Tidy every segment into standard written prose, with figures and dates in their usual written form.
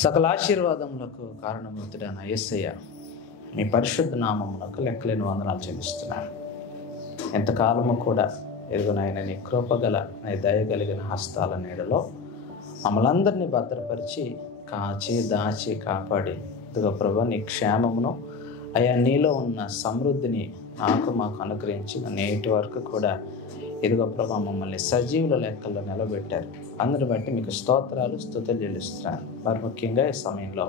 సకల ఆశీర్వాదములకు కారణమవుతుడైన యేసయ్య మీ పరిశుద్ధ నామమునకు లెక్కలేని వందనాలు చెల్లిస్తున్నాను. ఎంతకాలము కూడా ఎరుగునైన నీ కృపగల నీ దయగలిగిన హస్తాల నీడలో మమ్మల్ందరినీ భద్రపరిచి కాచి దాచి కాపాడి ఇదిగో ప్రభు నీ క్షేమమును అయా నీలో ఉన్న సమృద్ధిని మాకు అనుగ్రహించి నేటి వరకు కూడా ఇదిగో ప్రభు మమ్మల్ని సజీవుల లెక్కల్లో నిలబెట్టారు. అందరిని బట్టి మీకు స్తోత్రాలు స్తుతులు చెల్లిస్తున్నాను. మరి ముఖ్యంగా ఈ సమయంలో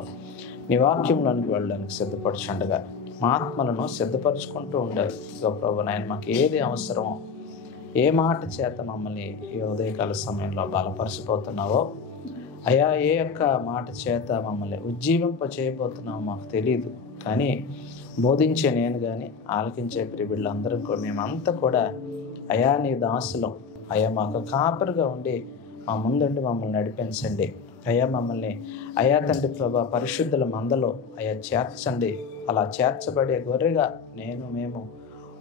నీ వాక్యంలోనికి వెళ్ళడానికి సిద్ధపరచుండగా మా ఆత్మలను సిద్ధపరచుకుంటూ ఉండాలి. ఇదిగో ప్రభు నాయన మాకు ఏది అవసరమో ఏ మాట చేత మమ్మల్ని ఈ ఉదయకాల సమయంలో బలపరచిపోతున్నావో అయా ఏ యొక్క మాట చేత మమ్మల్ని ఉజ్జీవింప చేయబోతున్నావో మాకు తెలియదు. కానీ బోధించే నేను కానీ ఆలకించే ప్రియులందరం కూడా మేమంతా కూడా అయా నీ దాసులం అయా మాకు కాపరిగా ఉండి మా ముందుండి మమ్మల్ని నడిపించండి. అయా మమ్మల్ని అయా తండ్రి ప్రభా పరిశుద్ధుల మందలో అయా చేర్చండి. అలా చేర్చబడే గొర్రెగా మేము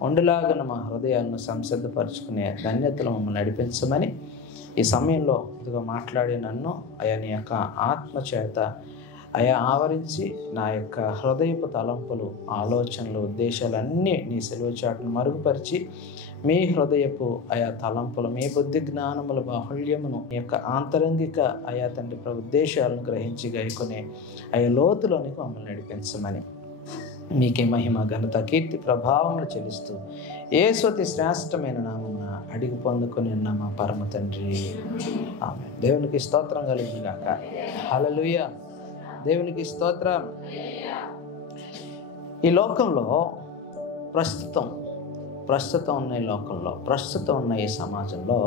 ఒండులాగా మా హృదయాలను సంసిద్ధపరచుకునే ధన్యతలు మమ్మల్ని నడిపించమని ఈ సమయంలో ఇదిగో మాట్లాడే నన్ను అయా నీ యొక్క ఆత్మ చేత అయా ఆవరించి నా యొక్క హృదయపు తలంపులు ఆలోచనలు ఉద్దేశాలన్నీ నీ సెలవు చాటును మరుగుపరిచి మీ హృదయపు అయా తలంపులు మీ బుద్ధి జ్ఞానముల బాహుళ్యమును మీ యొక్క ఆంతరంగిక అయా తండ్రి ఉద్దేశాలను గ్రహించి గైకొనే అయా లోతులోనికి మమ్మల్ని నడిపించమని మీకే మహిమ ఘనత కీర్తి ప్రభావములు చెల్లిస్తూ యేసు శ్రేష్టమైన నామమున అడిగి పొందుకొని ఉన్న మా పరమ తండ్రి ఆమేన్. దేవునికి స్తోత్రం కలుగును గాక. హల్లెలూయా. దేవునికి స్తోత్రం. ఈ లోకంలో ప్రస్తుతం ఉన్న ఈ లోకంలో ప్రస్తుతం ఉన్న ఈ సమాజంలో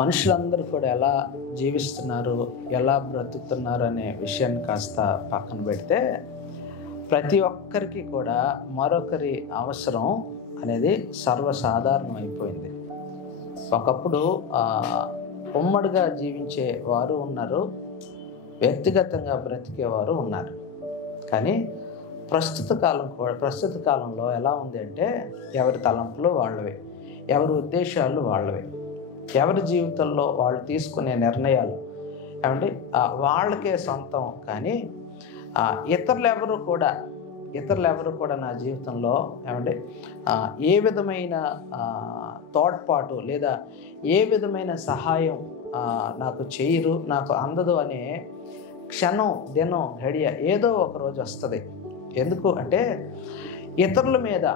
మనుషులందరూ కూడా ఎలా జీవిస్తున్నారు, ఎలా బ్రతుకుతున్నారు అనే విషయాన్ని కాస్త పక్కన పెడితే ప్రతి ఒక్కరికి కూడా మరొకరి అవసరం అనేది సర్వసాధారణం అయిపోయింది. ఒకప్పుడు ఉమ్మడిగా జీవించే వారు ఉన్నారు, వ్యక్తిగతంగా బ్రతికేవారు ఉన్నారు. కానీ ప్రస్తుత కాలంలో ఎలా ఉంది అంటే ఎవరి తలంపులు వాళ్ళవే, ఎవరి ఉద్దేశాలు వాళ్ళవే, ఎవరి జీవితంలో వాళ్ళు తీసుకునే నిర్ణయాలు ఏమంటే వాళ్ళకే సొంతం. కానీ ఇతరులు ఎవరు కూడా నా జీవితంలో ఏమంటే ఏ విధమైన తోడ్పాటు లేదా ఏ విధమైన సహాయం నాకు చేయరు, నాకు అందదు అనే క్షణం దినం గడియ ఏదో ఒకరోజు వస్తుంది. ఎందుకు అంటే ఇతరుల మీద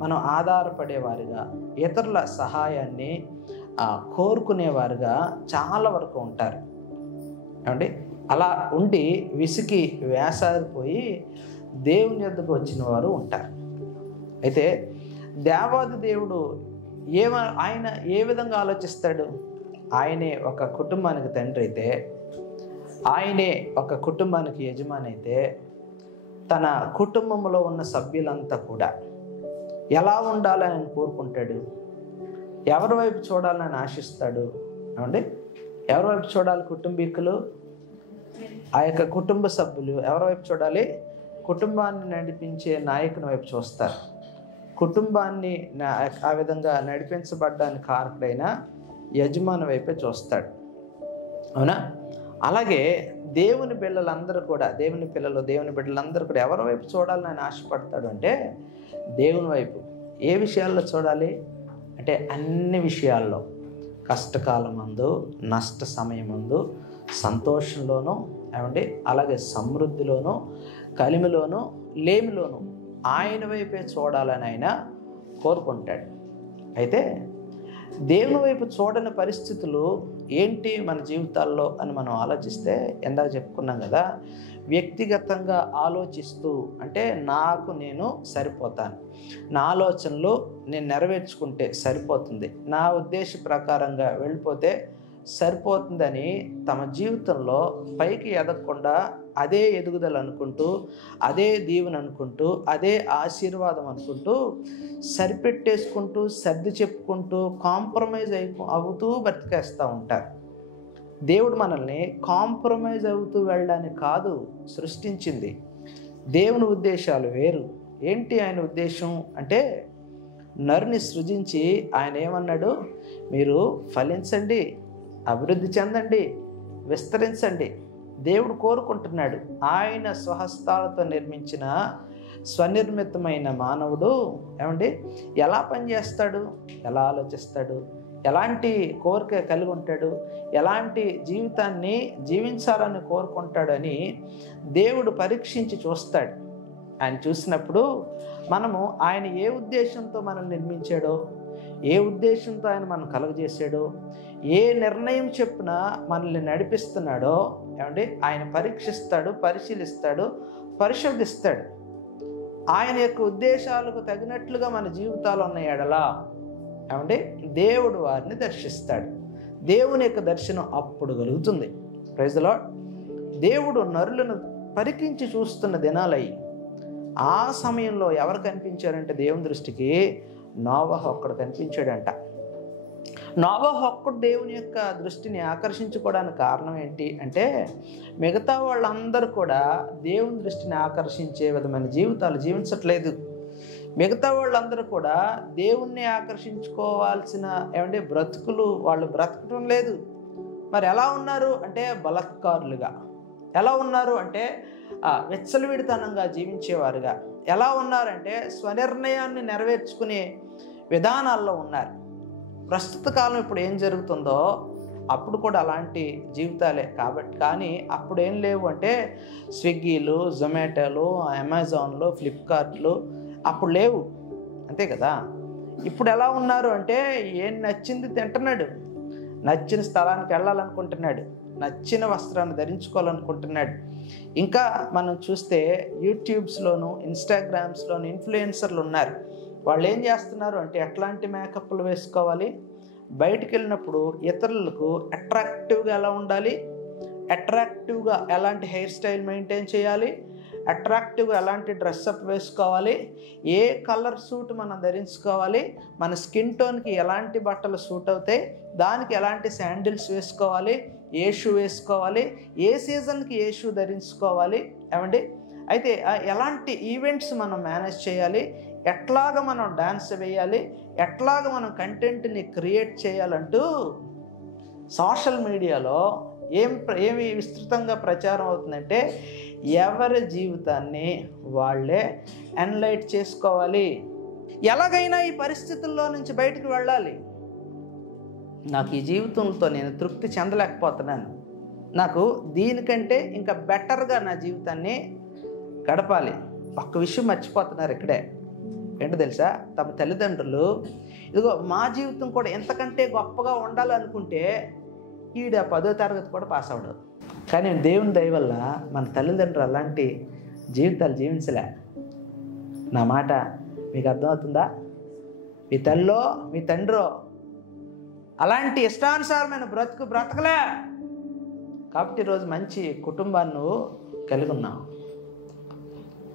మనం ఆధారపడేవారుగా, ఇతరుల సహాయాన్ని కోరుకునేవారుగా చాలా వరకు ఉంటారు. ఏమంటే అలా ఉండి విసికి వేసారిపోయి దేవుని యొద్దకు వచ్చిన వారు ఉంటారు. అయితే దేవాది దేవుడు ఆయన ఏ విధంగా ఆలోచిస్తాడు? ఆయనే ఒక కుటుంబానికి తండ్రి అయితే, ఆయనే ఒక కుటుంబానికి యజమాని అయితే తన కుటుంబంలో ఉన్న సభ్యులంతా కూడా ఎలా ఉండాలని ఆయన కోరుకుంటాడు? ఎవరి వైపు చూడాలని ఆశిస్తాడు? ఏమండి ఎవరి వైపు చూడాలి? కుటుంబీకులు, ఆ యొక్క కుటుంబ సభ్యులు ఎవరి వైపు చూడాలి? కుటుంబాన్ని నడిపించే నాయకుని వైపు చూస్తారు. కుటుంబాన్ని ఆ విధంగా నడిపించబడ్డానికి కారకుడైన యజమాని వైపే చూస్తాడు. అవునా? అలాగే దేవుని బిడ్డలందరూ కూడా దేవుని బిడ్డలందరూ కూడా ఎవరి వైపు చూడాలని ఆయన ఆశపడతాడు అంటే దేవుని వైపు. ఏ విషయాల్లో చూడాలి అంటే అన్ని విషయాల్లో, కష్టకాలమందు, నష్ట సమయమందు, సంతోషంలోనూ ఏమంటే అలాగే సమృద్ధిలోనూ, కలిమిలోనూ, లేమిలోనూ ఆయన వైపే చూడాలని ఆయన కోరుకుంటాడు. అయితే దేవుని వైపు చూడని పరిస్థితులు ఏంటి మన జీవితాల్లో అని మనం ఆలోచిస్తే, ఎందాక చెప్పుకున్నాం కదా, వ్యక్తిగతంగా ఆలోచిస్తూ అంటే నాకు నేను సరిపోతాను, నా ఆలోచనలు నేను నెరవేర్చుకుంటే సరిపోతుంది, నా ఉద్దేశ ప్రకారంగా వెళ్ళిపోతే సరిపోతుందని తమ జీవితంలో పైకి ఎదగకుండా అదే ఎదుగుదల అనుకుంటూ, అదే దీవెన అనుకుంటూ, అదే ఆశీర్వాదం అనుకుంటూ సరిపెట్టేసుకుంటూ, సర్ది చెప్పుకుంటూ, కాంప్రమైజ్ అవుతూ బ్రతికేస్తూ ఉంటారు. దేవుడు మనల్ని కాంప్రమైజ్ అవుతూ వెళ్ళడానికి కాదు సృష్టించింది. దేవుని ఉద్దేశాలు వేరు. ఏంటి ఆయన ఉద్దేశం అంటే, నరుని సృజించి ఆయన ఏమన్నాడు? మీరు ఫలించండి, అభివృద్ధి చెందండి, విస్తరించండి, దేవుడు కోరుకుంటున్నాడు. ఆయన స్వహస్తాలతో నిర్మించిన స్వనిర్మితమైన మానవుడు ఏమండి ఎలా పనిచేస్తాడు, ఎలా ఆలోచిస్తాడు, ఎలాంటి కోరిక కలిగి ఉంటాడు, ఎలాంటి జీవితాన్ని జీవించాలని కోరుకుంటాడని దేవుడు పరీక్షించి చూస్తాడు. ఆయన చూసినప్పుడు మనము ఆయన ఏ ఉద్దేశంతో మనల్ని నిర్మించాడో, ఏ ఉద్దేశంతో ఆయన మనం కలుగజేశాడో, ఏ నిర్ణయం చెప్పున మనల్ని నడిపిస్తున్నాడో ఏమండి ఆయన పరీక్షిస్తాడు, పరిశీలిస్తాడు, పరిశోధిస్తాడు. ఆయన యొక్క ఉద్దేశాలకు తగినట్లుగా మన జీవితాలు ఉన్న ఎడలా ఏమంటే దేవుడు వారిని దర్శిస్తాడు. దేవుని యొక్క దర్శనం అప్పుడు కలుగుతుంది. Praise the Lord. దేవుడు నరులను పరికించి చూస్తున్న దినాలయ్యి. ఆ సమయంలో ఎవరు కనిపించారంటే దేవుని దృష్టికి నోవహు ఒక్కడు కనిపించాడంట. నోవహు ఒక్కడు దేవుని యొక్క దృష్టిని ఆకర్షించుకోవడానికి కారణం ఏంటి అంటే, మిగతా వాళ్ళందరూ కూడా దేవుని దృష్టిని ఆకర్షించే విధమైన జీవితాలు జీవించట్లేదు. మిగతా వాళ్ళందరూ కూడా దేవుణ్ణి ఆకర్షించుకోవాల్సిన ఏమంటే బ్రతుకులు వాళ్ళు బ్రతకటం లేదు. మరి ఎలా ఉన్నారు అంటే బలత్కారులుగా, ఎలా ఉన్నారు అంటే విచ్చలవిడితనంగా జీవించేవారుగా, ఎలా ఉన్నారంటే స్వనిర్ణయాన్ని నెరవేర్చుకునే విధానాల్లో ఉన్నారు. ప్రస్తుత కాలం ఇప్పుడు ఏం జరుగుతుందో అప్పుడు కూడా అలాంటి జీవితాలే కాబట్టి. కానీ అప్పుడు ఏం లేవు అంటే స్విగ్గీలు, జొమాటోలు, అమెజాన్లు, ఫ్లిప్కార్ట్లు అప్పుడు లేవు, అంతే కదా. ఇప్పుడు ఎలా ఉన్నారు అంటే ఏం నచ్చింది తింటున్నాడు, నచ్చిన స్థలానికి వెళ్ళాలనుకుంటున్నాడు, నచ్చిన వస్త్రాన్ని ధరించుకోవాలనుకుంటున్నాడు. ఇంకా మనం చూస్తే యూట్యూబ్స్లోను, ఇన్స్టాగ్రామ్స్లోను ఇన్ఫ్లుయెన్సర్లు ఉన్నారు. వాళ్ళు ఏం చేస్తున్నారు అంటే ఎట్లాంటి మేకప్లు వేసుకోవాలి, బయటికి వెళ్ళినప్పుడు ఇతరులకు అట్రాక్టివ్గా ఎలా ఉండాలి, అట్రాక్టివ్గా ఎలాంటి హెయిర్ స్టైల్ మెయింటైన్ చేయాలి, అట్రాక్టివ్గా ఎలాంటి డ్రెస్అప్ వేసుకోవాలి, ఏ కలర్ సూట్ మనం ధరించుకోవాలి, మన స్కిన్ టోన్కి ఎలాంటి బట్టలు సూట్ అవుతాయి, దానికి ఎలాంటి శాండిల్స్ వేసుకోవాలి, ఏ షూ వేసుకోవాలి, ఏ సీజన్కి ఏ షూ ధరించుకోవాలి ఏమండి. అయితే ఎలాంటి ఈవెంట్స్ మనం మేనేజ్ చేయాలి, ఎట్లాగ మనం డాన్స్ వేయాలి, ఎట్లాగ మనం కంటెంట్ని క్రియేట్ చేయాలంటూ సోషల్ మీడియాలో ఏమి విస్తృతంగా ప్రచారం అవుతుందంటే ఎవరి జీవితాన్ని వాళ్ళే ఎన్లైట్ చేసుకోవాలి. ఎలాగైనా ఈ పరిస్థితుల్లో నుంచి బయటికి వెళ్ళాలి. నాకు ఈ జీవితంతో నేను తృప్తి చెందలేకపోతున్నాను, నాకు దీనికంటే ఇంకా బెటర్గా నా జీవితాన్ని గడపాలి. ఒక్క విషయం మర్చిపోతున్నారు ఇక్కడే, ఏంటో తెలుసా? తమ తల్లిదండ్రులు ఇదిగో మా జీవితం కూడా ఎంతకంటే గొప్పగా ఉండాలనుకుంటే ఈడ 10వ తరగతి కూడా పాస్ అవడు. కానీ దేవుని దయ వల్ల మన తల్లిదండ్రులు అలాంటి జీవితాలు జీవించలే. నా మాట మీకు అర్థమవుతుందా? మీ తల్లో మీ తండ్రో అలాంటి ఇష్టానుసారమైన బ్రతకలే. కాబట్టి ఈరోజు మంచి కుటుంబాన్ని నువ్వు కలిగి ఉన్నావు,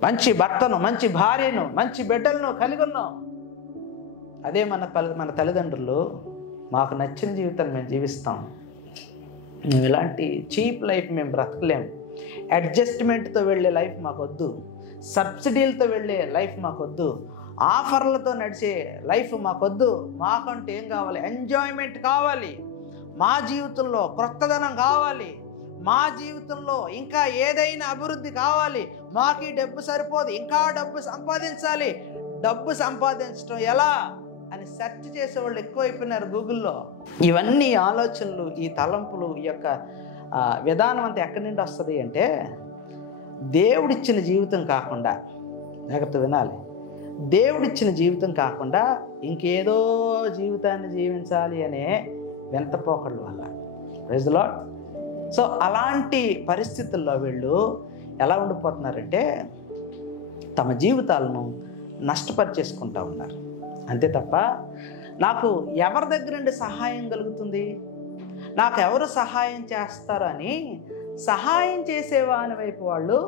మంచి భర్తను, మంచి భార్యను, మంచి బిడ్డలను కలిగి ఉన్నావు. అదే మన తల్లిదండ్రులు మాకు నచ్చిన జీవితాన్ని మేము జీవిస్తాం, మేము ఇలాంటి చీప్ లైఫ్ మేము బ్రతకలేము, అడ్జస్ట్మెంట్తో వెళ్ళే లైఫ్ మాకొద్దు, సబ్సిడీలతో వెళ్ళే లైఫ్ మాకొద్దు, ఆఫర్లతో నడిచే లైఫ్ మాకొద్దు. మాకంటే ఏం కావాలి? ఎంజాయ్మెంట్ కావాలి, మా జీవితంలో క్రొత్తదనం కావాలి, మా జీవితంలో ఇంకా ఏదైనా అభివృద్ధి కావాలి. మాకు డబ్బు సరిపోదు, ఇంకా డబ్బు సంపాదించాలి. డబ్బు సంపాదించడం ఎలా అని సెర్చ్ చేసేవాళ్ళు ఎక్కువైపోయినారు గూగుల్లో. ఇవన్నీ ఆలోచనలు, ఈ తలంపులు, ఈ యొక్క విధానం అంతా ఎక్కడి నుండి వస్తుంది అంటే దేవుడిచ్చిన జీవితం కాకుండా, జాగ్రత్త వినాలి, దేవుడిచ్చిన జీవితం కాకుండా ఇంకేదో జీవితాన్ని జీవించాలి అనే వెంతపోకళ్ళ వల్ల. Praise the lord. సో అలాంటి పరిస్థితుల్లో వీళ్ళు ఎలా ఉండిపోతున్నారంటే తమ జీవితాలను నష్టపరిచేసుకుంటూ ఉన్నారు. అంతే తప్ప నాకు ఎవరి దగ్గర నుండి సహాయం కలుగుతుంది, నాకు ఎవరు సహాయం చేస్తారు అని సహాయం చేసేవాని వైపు వాళ్ళు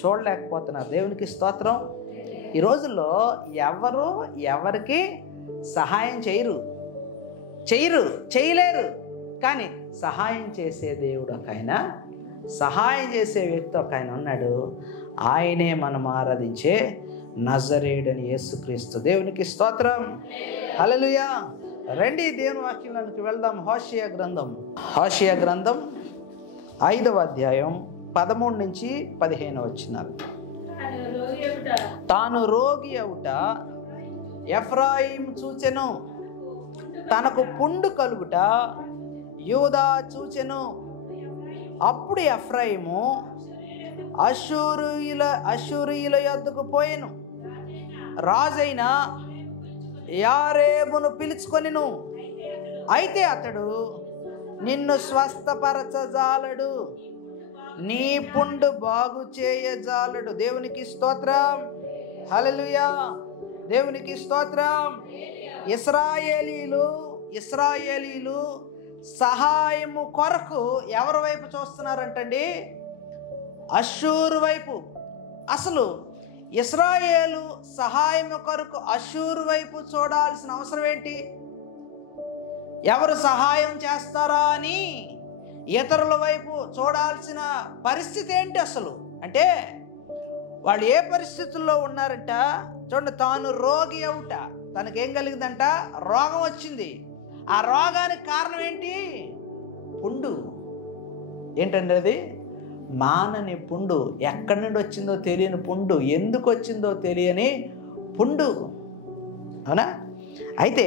చూడలేకపోతున్నారు. దేవునికి స్తోత్రం. ఈ రోజుల్లో ఎవరు ఎవరికి సహాయం చేయలేరు. కానీ సహాయం చేసే దేవుడు ఒక ఆయన, సహాయం చేసే వ్యక్తి ఒక ఆయన ఉన్నాడు. ఆయనే మనం ఆరాధించే నజరేయుడని యేసుక్రీస్తు. దేవునికి స్తోత్రం. హల్లెలూయా. రండి దేవుని వాక్యంలోకి వెళ్దాం. హోషేయ గ్రంథం 5వ అధ్యాయం 13 నుంచి 15 వచనాలు. తాను రోగి అవుట ఎఫ్రాయిము చూచెను, తనకు పుండు కలుగుట యూదా చూచెను. అప్పుడు ఎఫ్రాయిము అష్షూరీయుల యొద్దకు పోయెను, రాజైన యారేబును పిలుచుకొనెను. అయితే అతడు, నిన్ను స్వస్థపరచజాలడు, నీ పుండు బాగు చేయజాలడు. దేవునికి స్తోత్రం, హల్లెలూయా, దేవునికి స్తోత్రం. ఇశ్రాయేలీలు సహాయము కొరకు ఎవరి వైపు చూస్తున్నారంటండి? అష్షూరు వైపు. అసలు ఇశ్రాయేలు సహాయము కొరకు అష్షూరు వైపు చూడాల్సిన అవసరం ఏంటి? ఎవరు సహాయం చేస్తారా అని ఇతరుల వైపు చూడాల్సిన పరిస్థితి ఏంటి అసలు? అంటే వాళ్ళు ఏ పరిస్థితుల్లో ఉన్నారంట చూడండి. తాను రోగి అవుట, తనకేం కలిగిందంట? రోగం వచ్చింది. ఆ రోగానికి కారణం ఏంటి? పుండు. ఏంటండి అది? మానని పుండు. ఎక్కడి నుండి వచ్చిందో తెలియని పుండు, ఎందుకు వచ్చిందో తెలియని పుండు. అవునా? అయితే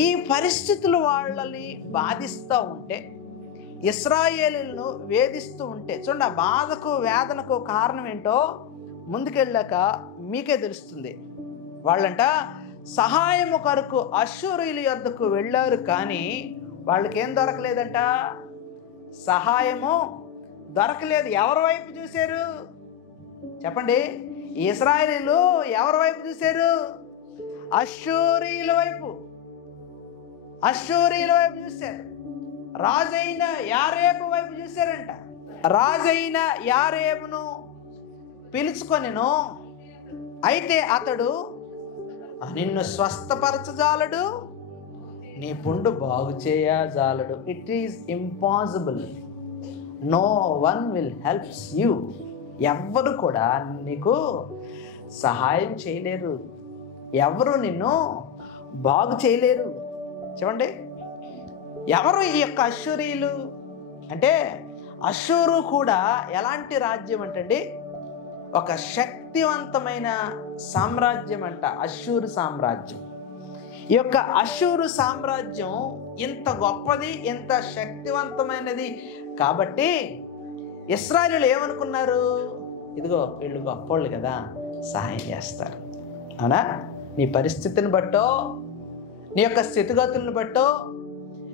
ఈ పరిస్థితులు వాళ్ళని బాధిస్తూ ఉంటే, ఇశ్రాయేలులను వేధిస్తూ ఉంటే చూడండి, ఆ బాధకు వేదనకు కారణం ఏంటో ముందుకెళ్ళాక మీకే తెలుస్తుంది. వాళ్ళంట సహాయము కొరకు అష్షూరీయుల యొద్దకు వెళ్ళారు, కానీ వాళ్ళకేం దొరకలేదంట? సహాయము దొరకలేదు. ఎవరి వైపు చూశారు చెప్పండి? ఇశ్రాయేలీయులు ఎవరి వైపు చూశారు? అష్షూరీయుల వైపు. అష్షూరీయుల వైపు చూశారు. రాజైన యారేబు వైపు చూశారంట. రాజైన యారేబును పిలుచుకొనెను. అయితే అతడు, నిన్ను స్వస్థపరచజాలడు, నీ పుండు బాగు చేయజాలడు. It is impossible. No one will helps you. ఎవ్వరు కూడా నీకు సహాయం చేయలేరు, ఎవరు నిన్ను బాగు చేయలేరు. చూడండి, ఎవరు ఈ యొక్క అష్షూరీయులు అంటే? అష్షూరు కూడా ఎలాంటి రాజ్యం అంటండి? ఒక శక్తివంతమైన సామ్రాజ్యం అంట, అష్షూరు సామ్రాజ్యం. ఈ యొక్క అష్షూరు సామ్రాజ్యం ఇంత గొప్పది, ఇంత శక్తివంతమైనది కాబట్టి ఇశ్రాయేలీయులు ఏమనుకున్నారు? ఇదిగో వీళ్ళు గొప్పోళ్ళు కదా, సహాయం చేస్తారు. అవునా? నీ పరిస్థితిని బట్టో, నీ యొక్క స్థితిగతులను బట్టో,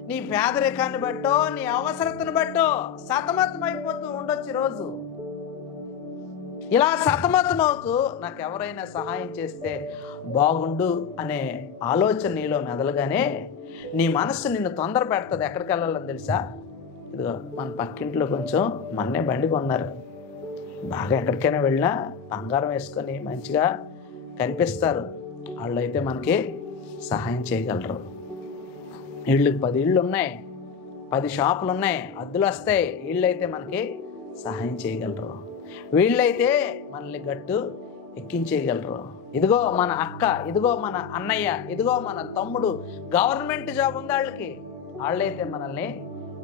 నీ పేదరికాన్ని బట్టో, నీ అవసరతను బట్టో సతమతం అయిపోతూ ఉండొచ్చు ఈరోజు. ఇలా సతమతమవుతూ నాకు ఎవరైనా సహాయం చేస్తే బాగుండు అనే ఆలోచన నీలో మెదలగానే నీ మనస్సు నిన్ను తొందర పెడుతుంది. ఎక్కడికి వెళ్ళాలని తెలుసా? ఇదిగో మన పక్కింట్లో కొంచెం మొన్నే బండి కొన్నారు, బాగా ఎక్కడికైనా వెళ్ళినా బంగారం వేసుకొని మంచిగా కనిపిస్తారు, వాళ్ళు అయితే మనకి సహాయం చేయగలరు. వీళ్ళకి 10 ఇళ్ళు ఉన్నాయి, 10 షాపులు ఉన్నాయి, అద్దులు వస్తాయి, వీళ్ళైతే మనకి సహాయం చేయగలరు, వీళ్ళైతే మనల్ని గట్టు ఎక్కించేయగలరు. ఇదిగో మన అక్క, ఇదిగో మన అన్నయ్య, ఇదిగో మన తమ్ముడు గవర్నమెంట్ జాబ్ ఉంది వాళ్ళకి, వాళ్ళైతే మనల్ని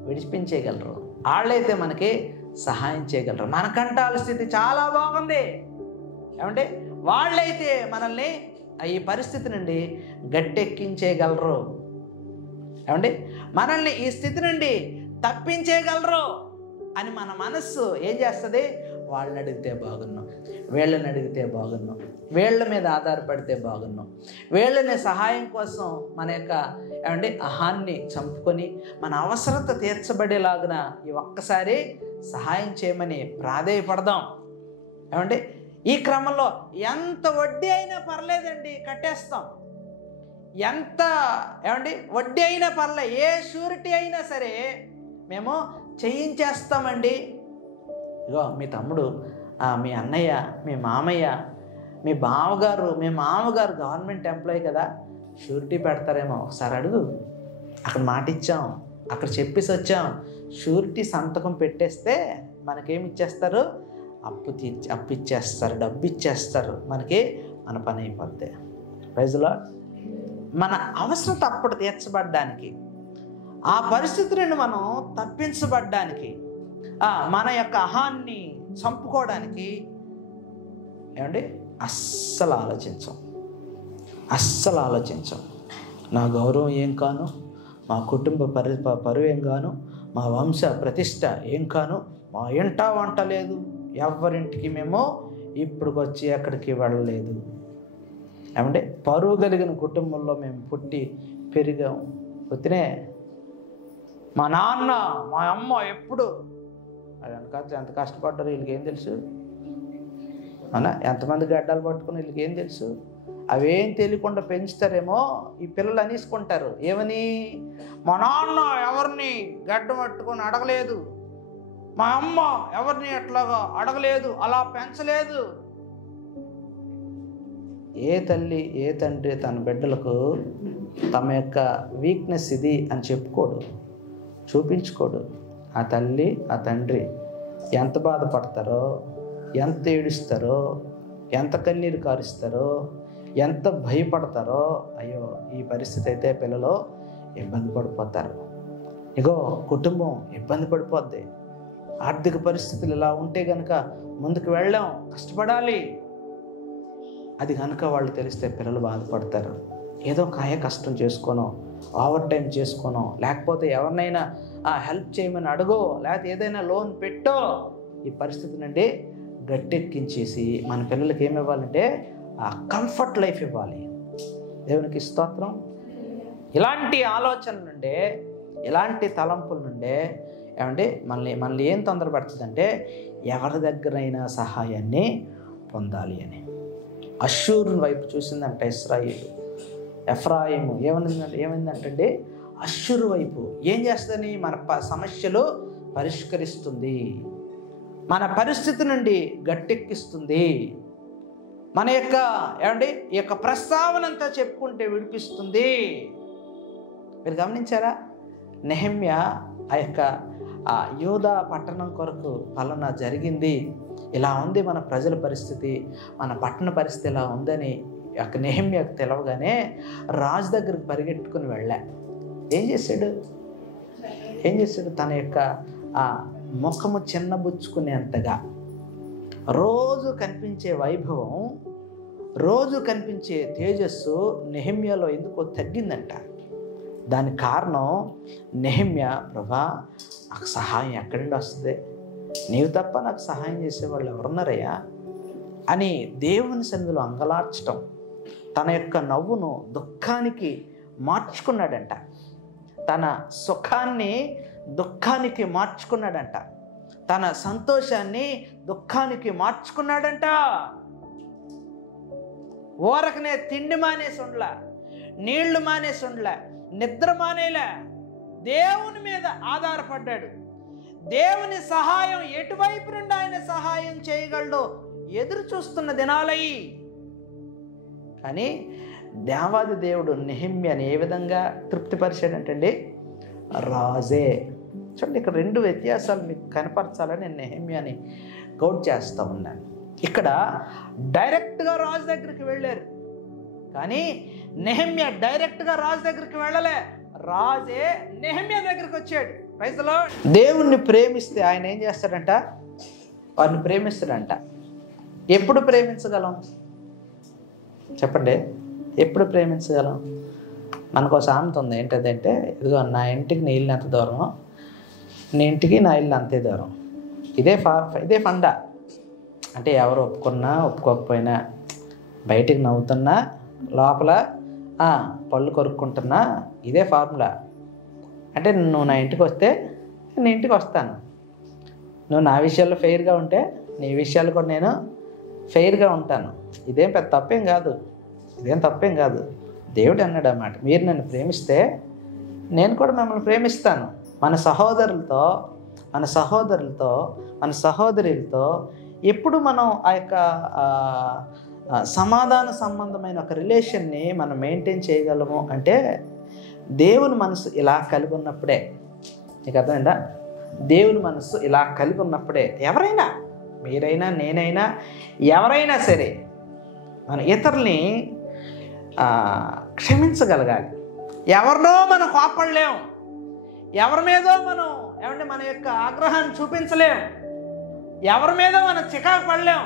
విడిపించేయగలరు, వాళ్ళైతే మనకి సహాయం చేయగలరు. మనకంట వాళ్ళ స్థితి చాలా బాగుంది ఏమంటే, వాళ్ళైతే మనల్ని ఈ పరిస్థితి నుండి గట్టెక్కించేయగలరు ఏమండి, మనల్ని ఈ స్థితి నుండి తప్పించేయగలరు అని మన మనస్సు ఏం చేస్తుంది? వాళ్ళని అడిగితే బాగున్నాం, వీళ్ళని అడిగితే బాగున్నాం, వీళ్ళ మీద ఆధారపడితే బాగున్నాం, వీళ్ళని సహాయం కోసం మన యొక్క ఏమండి అహాన్ని చంపుకొని మన అవసరత తీర్చబడేలాగున ఈ ఒక్కసారి సహాయం చేయమని ప్రాధేయపడదాం ఏమండి. ఈ క్రమంలో ఎంత వడ్డీ అయినా పర్లేదండి, కట్టేస్తాం. ఎంత ఏమండి వడ్డీ అయినా పర్లే, ఏ షూరిటీ అయినా సరే మేము చేయించేస్తామండి. ఇగో మీ తమ్ముడు, మీ అన్నయ్య, మీ మామయ్య, మీ బావగారు, మీ మామగారు గవర్నమెంట్ ఎంప్లాయీ కదా, షూరిటీ పెడతారేమో ఒకసారి అడుగు. అక్కడ మాట ఇచ్చాం, అక్కడ చెప్పేసి వచ్చాం, షూరిటీ సంతకం పెట్టేస్తే మనకేమి ఇచ్చేస్తారు? అప్పు ఇచ్చేస్తారు, డబ్బు ఇచ్చేస్తారు, మనకి మన పని అయిపోద్ది. ప్రైజ్లో మన అవసరం అప్పుడు తీర్చబడ్డానికి, ఆ పరిస్థితులను మనం తప్పించబడ్డానికి మన యొక్క అహాన్ని చంపుకోవడానికి ఏమండి అస్సలు ఆలోచించం. నా గౌరవం ఏం కాను, మా కుటుంబ పరువు ఏం కాను, మా వంశ ప్రతిష్ట ఏం కాను, మా ఇంట వంట లేదు, ఎవరింటికి మేము ఇప్పుడుకొచ్చి ఎక్కడికి వెళ్ళలేదు. ఏమంటే పరువు కలిగిన కుటుంబంలో మేము పుట్టి పెరిగాము. వద్దునే మా నాన్న మా అమ్మ ఎప్పుడు అది ఎంత కష్టపడ్డారు వీళ్ళకి ఏం తెలుసు? అవునా? ఎంతమంది గడ్డలు పట్టుకుని వీళ్ళకి ఏం తెలుసు? అవేం తెలియకుండా పెంచుతారేమో ఈ పిల్లలు అనేసుకుంటారు. ఏమని? మా నాన్న ఎవరిని గడ్డ పట్టుకొని అడగలేదు, మా అమ్మ ఎవరిని ఎట్లాగా అడగలేదు, అలా పెంచలేదు. ఏ తల్లి ఏ తండ్రి తన బిడ్డలకు తమ యొక్క వీక్నెస్ ఇది అని చెప్పుకోడు, చూపించుకోడు. ఆ తల్లి ఆ తండ్రి ఎంత బాధపడతారో, ఎంత ఏడుస్తారో, ఎంత కన్నీరు కారుస్తారో, ఎంత భయపడతారో. అయ్యో ఈ పరిస్థితి అయితే పిల్లలు ఇబ్బంది పడిపోతారు. ఇగో కుటుంబం ఇబ్బంది పడిపోద్ది. ఆర్థిక పరిస్థితులు ఇలా ఉంటే కనుక ముందుకు వెళ్ళాం, కష్టపడాలి. అది కనుక వాళ్ళు తెలిస్తే పిల్లలు బాధపడతారు. ఏదో కాయ కష్టం చేసుకోనో, ఓవర్ టైం చేసుకోనో, లేకపోతే ఎవరినైనా హెల్ప్ చేయమని అడుగో, లేకపోతే ఏదైనా లోన్ పెట్టో ఈ పరిస్థితి నుండి గట్టెక్కించేసి మన పిల్లలకి ఏమి ఇవ్వాలంటే ఆ కంఫర్ట్ లైఫ్ ఇవ్వాలి. దేవునికి స్తోత్రం. ఇలాంటి ఆలోచన నుండే, ఇలాంటి తలంపుల నుండే ఏమంటే మనల్ని ఏం తొందరపడుతుందంటే ఎవరి దగ్గరైనా సహాయాన్ని పొందాలి అని. అష్షూరు వైపు చూసిందంట ఎఫ్రాయిము. ఏమైందంటే అష్షూరు వైపు ఏం చేస్తుందని మన సమస్యలు పరిష్కరిస్తుంది, మన పరిస్థితి నుండి గట్టెక్కిస్తుంది, మన యొక్క ఈ యొక్క ప్రస్తావన అంతా చెప్పుకుంటే విడిపిస్తుంది. మీరు గమనించారా? నెహెమ్యా ఆ యూదా పట్టణం కొరకు పలానా జరిగింది, ఇలా ఉంది మన ప్రజల పరిస్థితి, మన పట్టణ పరిస్థితి ఇలా ఉందని నెహెమ్యాకు తెలవగానే రాజు దగ్గరికి పరిగెట్టుకుని వెళ్ళా. ఏం చేశాడు? తన యొక్క ఆ ముఖము చిన్నబుచ్చుకునేంతగా రోజు కనిపించే వైభవం, రోజు కనిపించే తేజస్సు నెహెమ్యాలో ఎందుకో తగ్గిందంట. దానికి కారణం నెహెమ్యా, ప్రభా నాకు సహాయం ఎక్కడి నుండి వస్తుంది, నీవు తప్ప నాకు సహాయం చేసేవాళ్ళు ఎవరున్నారయ్యా అని దేవుని సన్నిధిలో అంగలార్చటం. తన యొక్క నవ్వును దుఃఖానికి మార్చుకున్నాడంట, తన సుఖాన్ని దుఃఖానికి మార్చుకున్నాడంట, తన సంతోషాన్ని దుఃఖానికి మార్చుకున్నాడంట. ఊరకనే తిండి మానేసి ఉండలా, నీళ్లు మానేసి ఉండలా, నిద్ర మానేలా, దేవుని మీద ఆధారపడ్డాడు. దేవుని సహాయం ఎటువైపు నుండి ఆయన సహాయం చేయగలడో ఎదురు చూస్తున్న దినాలయ్యి. కానీ దేవాది దేవుడు నెహెమ్యాని ఏ విధంగా తృప్తిపరిచాడంటండి? రాజే. చూడండి, ఇక్కడ రెండు వ్యత్యాసాలు మీకు కనపరచాలని నేను నెహెమ్యాని కోట్ చేస్తూ ఉన్నాను. ఇక్కడ డైరెక్ట్గా రాజు దగ్గరికి వెళ్ళారు, కానీ నెహెమ్యా డైరెక్ట్గా రాజు దగ్గరికి వెళ్ళలే, రాజే నెహెమ్యా దగ్గరికి వచ్చాడు. Praise the Lord. దేవుణ్ణి ప్రేమిస్తే ఆయన ఏం చేస్తాడంట? వారిని ప్రేమిస్తాడంట. ఎప్పుడు ప్రేమించగలం చెప్పండి? ఎప్పుడు ప్రేమించగలం? మనకు ఒక సామెత ఉంది. ఏంటంటే, ఇదిగో నా ఇంటికి నీ ఇల్లు ఎంత దూరమో నీ ఇంటికి నా ఇల్లు అంతే దూరం. ఇదే ఫండా. అంటే ఎవరు ఒప్పుకున్నా ఒప్పుకోకపోయినా, బయటికి నవ్వుతున్నా లోపల పళ్ళు కొరుక్కుంటున్నా, ఇదే ఫార్ములా. అంటే నువ్వు నా ఇంటికి వస్తే నీ ఇంటికి వస్తాను, నువ్వు నా విషయాల్లో ఫెయిర్గా ఉంటే నీ విషయాలు కూడా నేను ఫెయిర్గా ఉంటాను. ఇదేం పెద్ద తప్పేం కాదు. దేవుడు అన్నాడు అన్నమాట, మీరు నన్ను ప్రేమిస్తే నేను కూడా మిమ్మల్ని ప్రేమిస్తాను. మన సహోదరులతో మన సహోదరులతో ఎప్పుడు మనం ఆ యొక్క సమాధాన సంబంధమైన ఒక రిలేషన్ని మనం మెయింటైన్ చేయగలము అంటే దేవుని మనసు ఇలా కలిగి ఉన్నప్పుడే. నీకు అర్థమైందా? దేవుని మనసు ఇలా కలిగి ఉన్నప్పుడే ఎవరైనా, మీరైనా నేనైనా ఎవరైనా సరే, మన ఇతరుల్ని క్షమించగలగాలి. ఎవరినో మనం కోపడలేము, ఎవరి మీదో మనం ఏమంటే మన యొక్క ఆగ్రహాన్ని చూపించలేం, ఎవరి మీద మనం చికాకు పడలేం.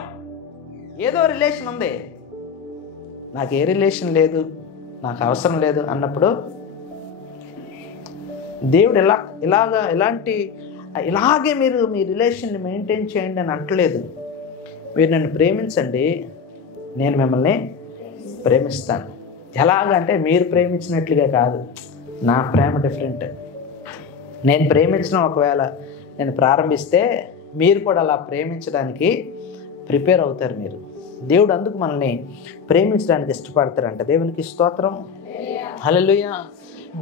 ఏదో రిలేషన్ ఉంది, నాకు ఏ రిలేషన్ లేదు, నాకు అవసరం లేదు అన్నప్పుడు దేవుడు ఇలాగే మీరు మీ రిలేషన్ని మెయింటైన్ చేయండి అని అంటలేదు. మీరు నన్ను ప్రేమించండి, నేను మిమ్మల్ని ప్రేమిస్తాను. ఎలాగంటే మీరు ప్రేమించినట్లుగా కాదు, నా ప్రేమ డిఫరెంట్. నేను ప్రేమించడం ఒకవేళ నేను ప్రారంభిస్తే మీరు కూడా అలా ప్రేమించడానికి ప్రిపేర్ అవుతారు మీరు. దేవుడు అందుకు మనల్ని ప్రేమించడానికి ఇష్టపడతారంట. దేవునికి స్తోత్రం, హల్లెలూయా.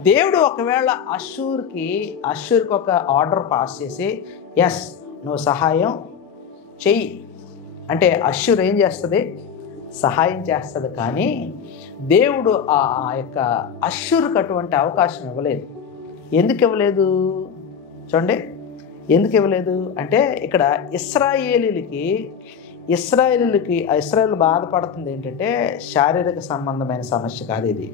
దేవుడు ఒకవేళ అష్షూర్కి ఒక ఆర్డర్ పాస్ చేసి ఎస్ నువ్వు సహాయం చెయ్యి అంటే అష్షూర్ ఏం చేస్తుంది? సహాయం చేస్తుంది. కానీ దేవుడు ఆ యొక్క అష్షూర్కి అటువంటి అవకాశం ఇవ్వలేదు. ఎందుకు ఇవ్వలేదు చూడండి, ఎందుకు ఇవ్వలేదు అంటే ఇక్కడ ఇశ్రాయేలు బాధపడుతుంది ఏంటంటే శారీరక సంబంధమైన సమస్య కాదు ఇది.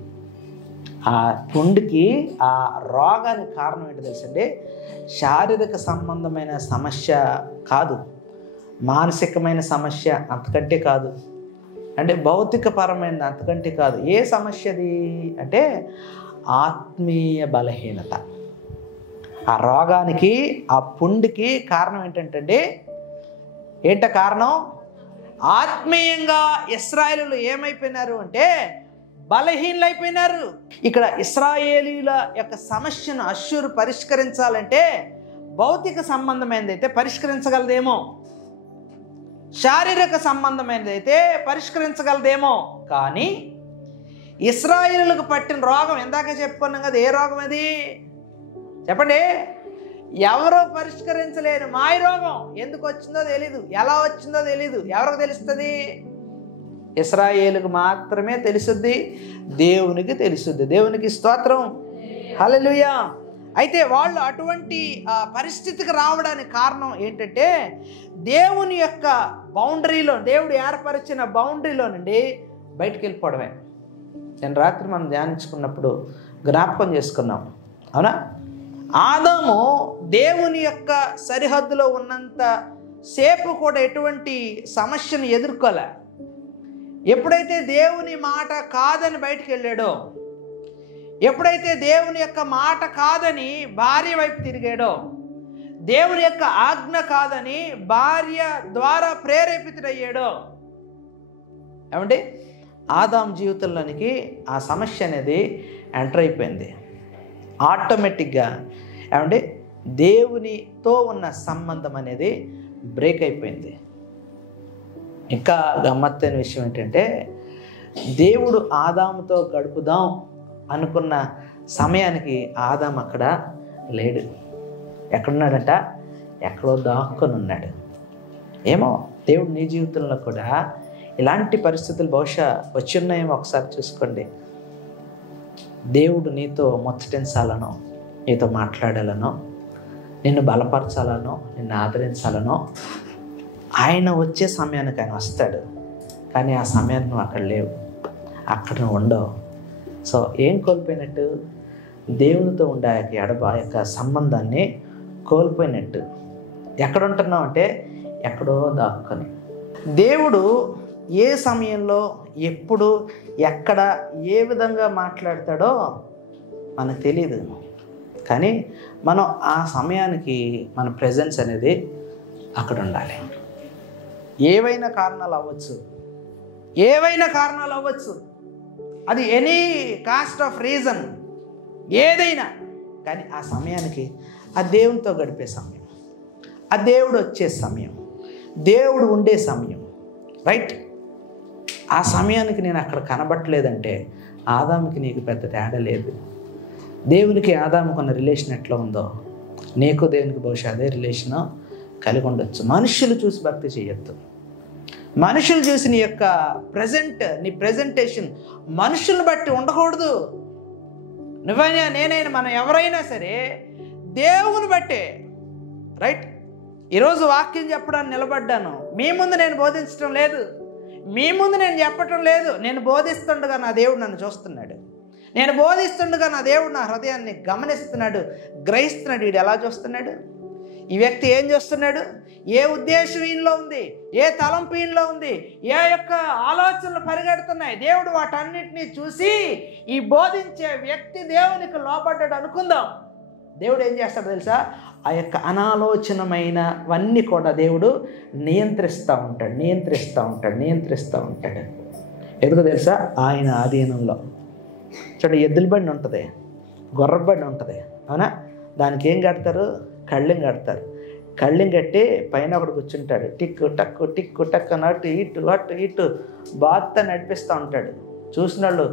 ఆ పుండుకి ఆ రోగానికి కారణం ఏంటో తెలుసండి, శారీరక సంబంధమైన సమస్య కాదు, మానసికమైన సమస్య అంతకంటే కాదు, అంటే భౌతికపరమైన అంతకంటే కాదు. ఏ సమస్యది అంటే ఆత్మీయ బలహీనత. ఆ రోగానికి ఆ పుండుకి కారణం ఏంటంటే కారణం ఆత్మీయంగా ఇశ్రాయేలీయులు ఏమైపోయినారు అంటే బలహీనలైపోయినారు. ఇక్కడ ఇశ్రాయేలీయుల యొక్క సమస్యను అష్షూరు పరిష్కరించాలంటే భౌతిక సంబంధమైనది అయితే పరిష్కరించగలదేమో, శారీరక సంబంధమైనది అయితే పరిష్కరించగలదేమో. కానీ ఇశ్రాయేలులకు పట్టిన రోగం ఇందాక చెప్పుకున్నాం కదా, ఏ రోగం అది చెప్పండి? ఎవరో పరిష్కరించలేరు మాయ రోగం. ఎందుకు వచ్చిందో తెలీదు, ఎలా వచ్చిందో తెలీదు. ఎవరికి తెలుస్తుంది? ఇశ్రాయేలుకు మాత్రమే తెలుసుద్ది, దేవునికి తెలుసుద్ది. దేవునికి స్తోత్రం, హల్లెలూయా. అయితే వాళ్ళు అటువంటి పరిస్థితికి రావడానికి కారణం ఏంటంటే దేవుని యొక్క బౌండరీలో, దేవుడు ఏర్పరిచిన బౌండరీలో నుండి బయటికి వెళ్ళిపోవడమే. నేను రాత్రి మనం ధ్యానించుకున్నప్పుడు జ్ఞాపకం చేసుకున్నాం, అవునా? ఆదాము దేవుని యొక్క సరిహద్దులో ఉన్నంత సేపు కూడా ఎటువంటి సమస్యను ఎదుర్కోలే. ఎప్పుడైతే దేవుని మాట కాదని బయటికి వెళ్ళాడో, ఎప్పుడైతే దేవుని యొక్క మాట కాదని భార్య వైపు తిరిగాడో, దేవుని యొక్క ఆజ్ఞ కాదని భార్య ద్వారా ప్రేరేపితుడయ్యాడో, ఏమంటే ఆదాం జీవితంలోనికి ఆ సమస్య అనేది ఎంటర్ అయిపోయింది ఆటోమేటిక్గా. ఏమంటే దేవునితో ఉన్న సంబంధం అనేది బ్రేక్ అయిపోయింది. ఇంకా గమ్మత్తైన విషయం ఏంటంటే దేవుడు ఆదాముతో గడుపుదాం అనుకున్న సమయానికి ఆదాము అక్కడ లేడు. ఎక్కడున్నాడంట? ఎక్కడో దాక్కుని ఉన్నాడు. ఏమో దేవుడు నీ జీవితంలో కూడా ఇలాంటి పరిస్థితులు బహుశా వచ్చున్నాయేమో, ఒకసారి చూసుకోండి. దేవుడు నీతో ముచ్చటించాలనో, నీతో మాట్లాడాలనో, నిన్ను బలపరచాలనో, నిన్ను ఆదరించాలనో ఆయన వచ్చే సమయానికి ఆయన వస్తాడు. కానీ ఆ సమయానికి నువ్వు అక్కడ లేవు, అక్కడ నువ్వు ఉండవు. సో ఏం కోల్పోయినట్టు? దేవునితో ఉండే ఆ యొక్క సంబంధాన్ని కోల్పోయినట్టు. ఎక్కడ ఉంటున్నావు అంటే ఎక్కడో దాక్కుని. దేవుడు ఏ సమయంలో, ఎప్పుడు, ఎక్కడ, ఏ విధంగా మాట్లాడతాడో మనకు తెలియదు. కానీ మనం ఆ సమయానికి మన ప్రెజెన్స్ అనేది అక్కడ ఉండాలి. ఏవైనా కారణాలు అవ్వచ్చు, అది ఎనీ కాస్ట్ ఆఫ్ రీజన్ ఏదైనా. కానీ ఆ సమయానికి ఆ దేవునితో గడిపే సమయం, ఆ దేవుడు వచ్చే సమయం, దేవుడు ఉండే సమయం, రైట్? ఆ సమయానికి నేను అక్కడ కనబట్టలేదంటే ఆదాముకి నీకు పెద్ద తేడా లేదు. దేవునికి ఆదాముకు ఉన్న రిలేషన్ ఎట్లా ఉందో నీకు దేవునికి బహుశా అదే రిలేషన్ కలిగి ఉండొచ్చు. మనుషులు చూసి భక్తి చేయొద్దు. మనుషులు చూసి నీ యొక్క నీ ప్రజెంటేషన్ మనుషులను బట్టి ఉండకూడదు. నువ్వైనా, నేనైనా, మనం ఎవరైనా సరే దేవుని బట్టే, రైట్? ఈరోజు వాక్యం చెప్పడానికి నిలబడ్డాను. మీ ముందు నేను బోధించడం లేదు, మీ ముందు నేను చెప్పటం లేదు. నేను బోధిస్తుండగా నా దేవుడు నన్ను చూస్తున్నాడు. నేను బోధిస్తుండగా నా దేవుడు నా హృదయాన్ని గమనిస్తున్నాడు, గ్రహిస్తున్నాడు. వీడు ఎలా చూస్తున్నాడు? ఈ వ్యక్తి ఏం చూస్తున్నాడు? ఏ ఉద్దేశం ఈయనలో ఉంది, ఏ తలంపు ఈయనలో ఉంది, ఏ యొక్క ఆలోచనలు పరిగెడుతున్నాయి. దేవుడు వాటన్నిటినీ చూసి ఈ బోధించే వ్యక్తి దేవునికి లోపడ్డాడు అనుకుందాం. దేవుడు ఏం చేస్తాడు తెలుసా? ఆ యొక్క అనాలోచనమైనవన్నీ కూడా దేవుడు నియంత్రిస్తూ ఉంటాడు. ఎందుకు తెలుసా? ఆయన ఆధీనంలో. చూడండి, ఎద్దుల బండి ఉంటుంది, గొర్రె బండి ఉంటుంది, అవునా? దానికి ఏం కడతారు? కళ్ళెం కడతారు. కళ్ళెం కట్టి పైన ఒకటి కూర్చుంటాడు. టిక్కు టక్కు టిక్కు టక్కు అటు ఇటు బాత్త నడిపిస్తూ ఉంటాడు. చూసిన వాళ్ళు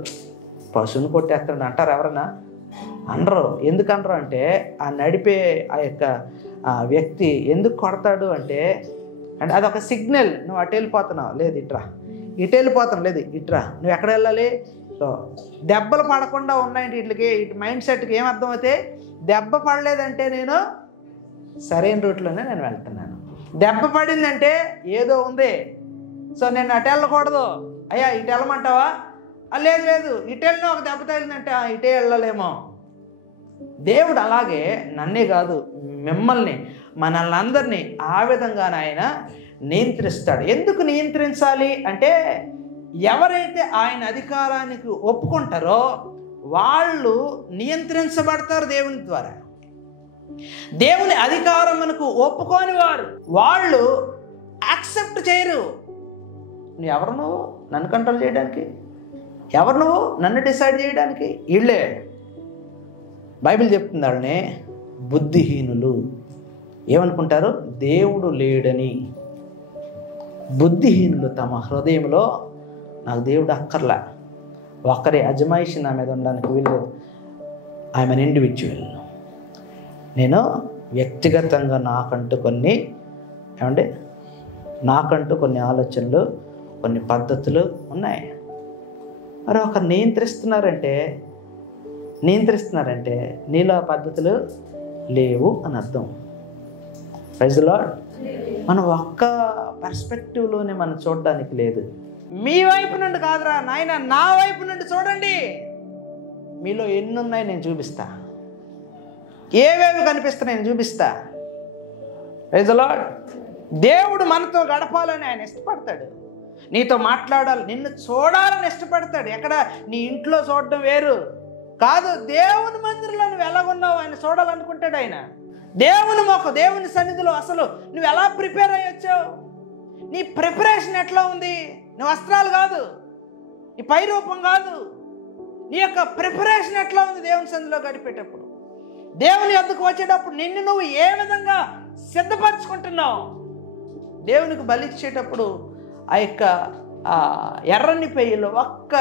పశువుని కొట్టేస్తాడు అంటారు ఎవరన్నా? అనరు. ఎందుకు అనరు అంటే ఆ నడిపే ఆ యొక్క వ్యక్తి ఎందుకు కొడతాడు అంటే అదొక సిగ్నల్. నువ్వు అటు వెళ్ళిపోతున్నావు, లేదు ఇట్రా, ఇటు వెళ్ళిపోతున్నావు, లేదు ఇట్రా, నువ్వు ఎక్కడ వెళ్ళాలి. సో దెబ్బలు పడకుండా ఉన్నాయంటే వీటికి, ఇటు మైండ్ సెట్కి ఏమర్థమవుతాయి? దెబ్బ పడలేదంటే నేను సరైన రూట్లోనే నేను వెళ్తున్నాను. దెబ్బ పడిందంటే ఏదో ఉంది, సో నేను అటు వెళ్ళకూడదు. అయ్యా ఇటు వెళ్ళమంటావా? లేదు ఇటు వెళ్ళినా ఒక దెబ్బ తగిలిందంటే ఇటే వెళ్ళలేమో. దేవుడు అలాగే నన్నే కాదు మిమ్మల్ని, మనల్ని అందరినీ ఆ విధంగానే ఆయన నియంత్రిస్తాడు. ఎందుకు నియంత్రించాలి అంటే ఎవరైతే ఆయన అధికారానికి ఒప్పుకుంటారో వాళ్ళు నియంత్రించబడతారు దేవుని ద్వారా. దేవుని అధికారమునకు ఒప్పుకోని వారు వాళ్ళు యాక్సెప్ట్ చేయరు. ఎవరు నువ్వు నన్ను కంట్రోల్ చేయడానికి? ఎవరు నువ్వు నన్ను డిసైడ్ చేయడానికి? వీళ్ళే. బైబిల్ చెప్తుంది వాళ్ళని బుద్ధిహీనులు. ఏమనుకుంటారు? దేవుడు లేడని. బుద్ధిహీనులు తమ హృదయంలో నాకు దేవుడు అక్కర్లా, ఒక్కరే అజమాయిషి నా మీద ఉండడానికి వీళ్ళు, ఐఎమ్ అన్ ఇండివిజువల్. నేను వ్యక్తిగతంగా నాకంటూ కొన్ని ఆలోచనలు, కొన్ని పద్ధతులు ఉన్నాయి. మరి ఒకరు నియంత్రిస్తున్నారంటే నీలో పద్ధతులు లేవు అని అర్థం. Praise the Lord. మనం ఒక్క పర్స్పెక్టివ్లోనే మనం చూడడానికి లేదు. మీ వైపు నుండి కాదురా నాయన, నా వైపు నుండి చూడండి. మీలో ఎన్ని ఉన్నాయి నేను చూపిస్తా, ఏవేవి కనిపిస్తున్నాయి నేను చూపిస్తా. Praise the Lord. దేవుడు మనతో గడపాలని ఆయన ఇష్టపడతాడు, నీతో మాట్లాడాలి, నిన్ను చూడాలని ఇష్టపడతాడు. ఎక్కడ? నీ ఇంట్లో చూడడం వేరు కాదు, దేవుని మందిరంలో నువ్వు ఎలాగున్నావు ఆయన చూడాలనుకుంటాడు ఆయన. దేవుని సన్నిధిలో అసలు నువ్వు ఎలా ప్రిపేర్ అయ్యి వచ్చావు, నీ ప్రిపరేషన్ ఎట్లా ఉంది? నీ వస్త్రాలు కాదు, నీ పై రూపం కాదు, నీ యొక్క ప్రిపరేషన్ ఎట్లా ఉంది దేవుని సన్నిధిలో గడిపేటప్పుడు, దేవుని వద్దకు వచ్చేటప్పుడు నిన్ను నువ్వు ఏ విధంగా సిద్ధపరచుకుంటున్నావు. దేవునికి బలిచ్చేటప్పుడు ఆ యొక్క ఎర్రని పెయ్యిలో ఒక్క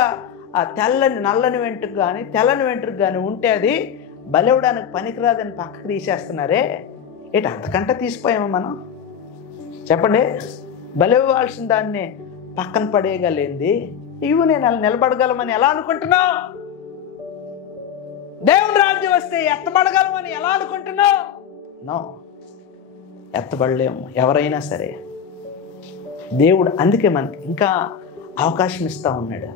ఆ నల్లని వెంట్రుకు కానీ ఉంటే అది బలివ్వడానికి పనికిరాదని పక్కకు తీసేస్తున్నారే. అంతకంటే తీసిపోయామా మనం? చెప్పండి. బలివ్వాల్సిన దాన్ని పక్కన పడేయగలేంది నేను అలా నిలబడగలమని ఎలా అనుకుంటున్నావు? దేవుని రాజ్యం వస్తే ఎత్తబడగలమని ఎలా అనుకుంటున్నావు? నో, ఎత్తబడలేము ఎవరైనా సరే. దేవుడు అందుకే మనకి ఇంకా అవకాశం ఇస్తూ ఉన్నాడు.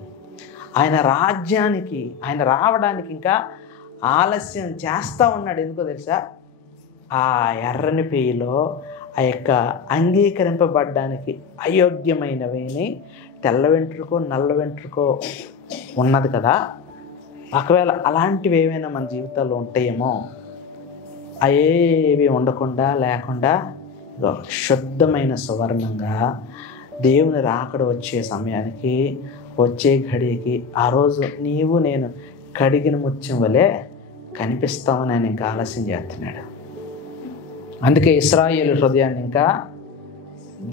ఆయన రాజ్యానికి ఆయన రావడానికి ఇంకా ఆలస్యం చేస్తూ ఉన్నాడు. ఎందుకో తెలుసా? ఆ ఎర్రని పేయిలో ఆ యొక్క అంగీకరింపబడ్డానికి అయోగ్యమైనవిని తెల్ల వెంట్రుకో నల్ల వెంట్రుకో ఉన్నది కదా. ఒకవేళ అలాంటివి ఏమైనా మన జీవితాల్లో ఉంటాయేమో, అవేవి ఉండకుండా లేకుండా శుద్ధమైన సువర్ణంగా దేవుని రాకడ వచ్చే సమయానికి, వచ్చే ఘడికి ఆ రోజు నీవు నేను కడిగిన ముత్యం వలె కనిపిస్తామని ఆయన ఇంకా ఆలస్యం చేస్తున్నాడు. అందుకే ఇశ్రాయేలు హృదయాన్ని ఇంకా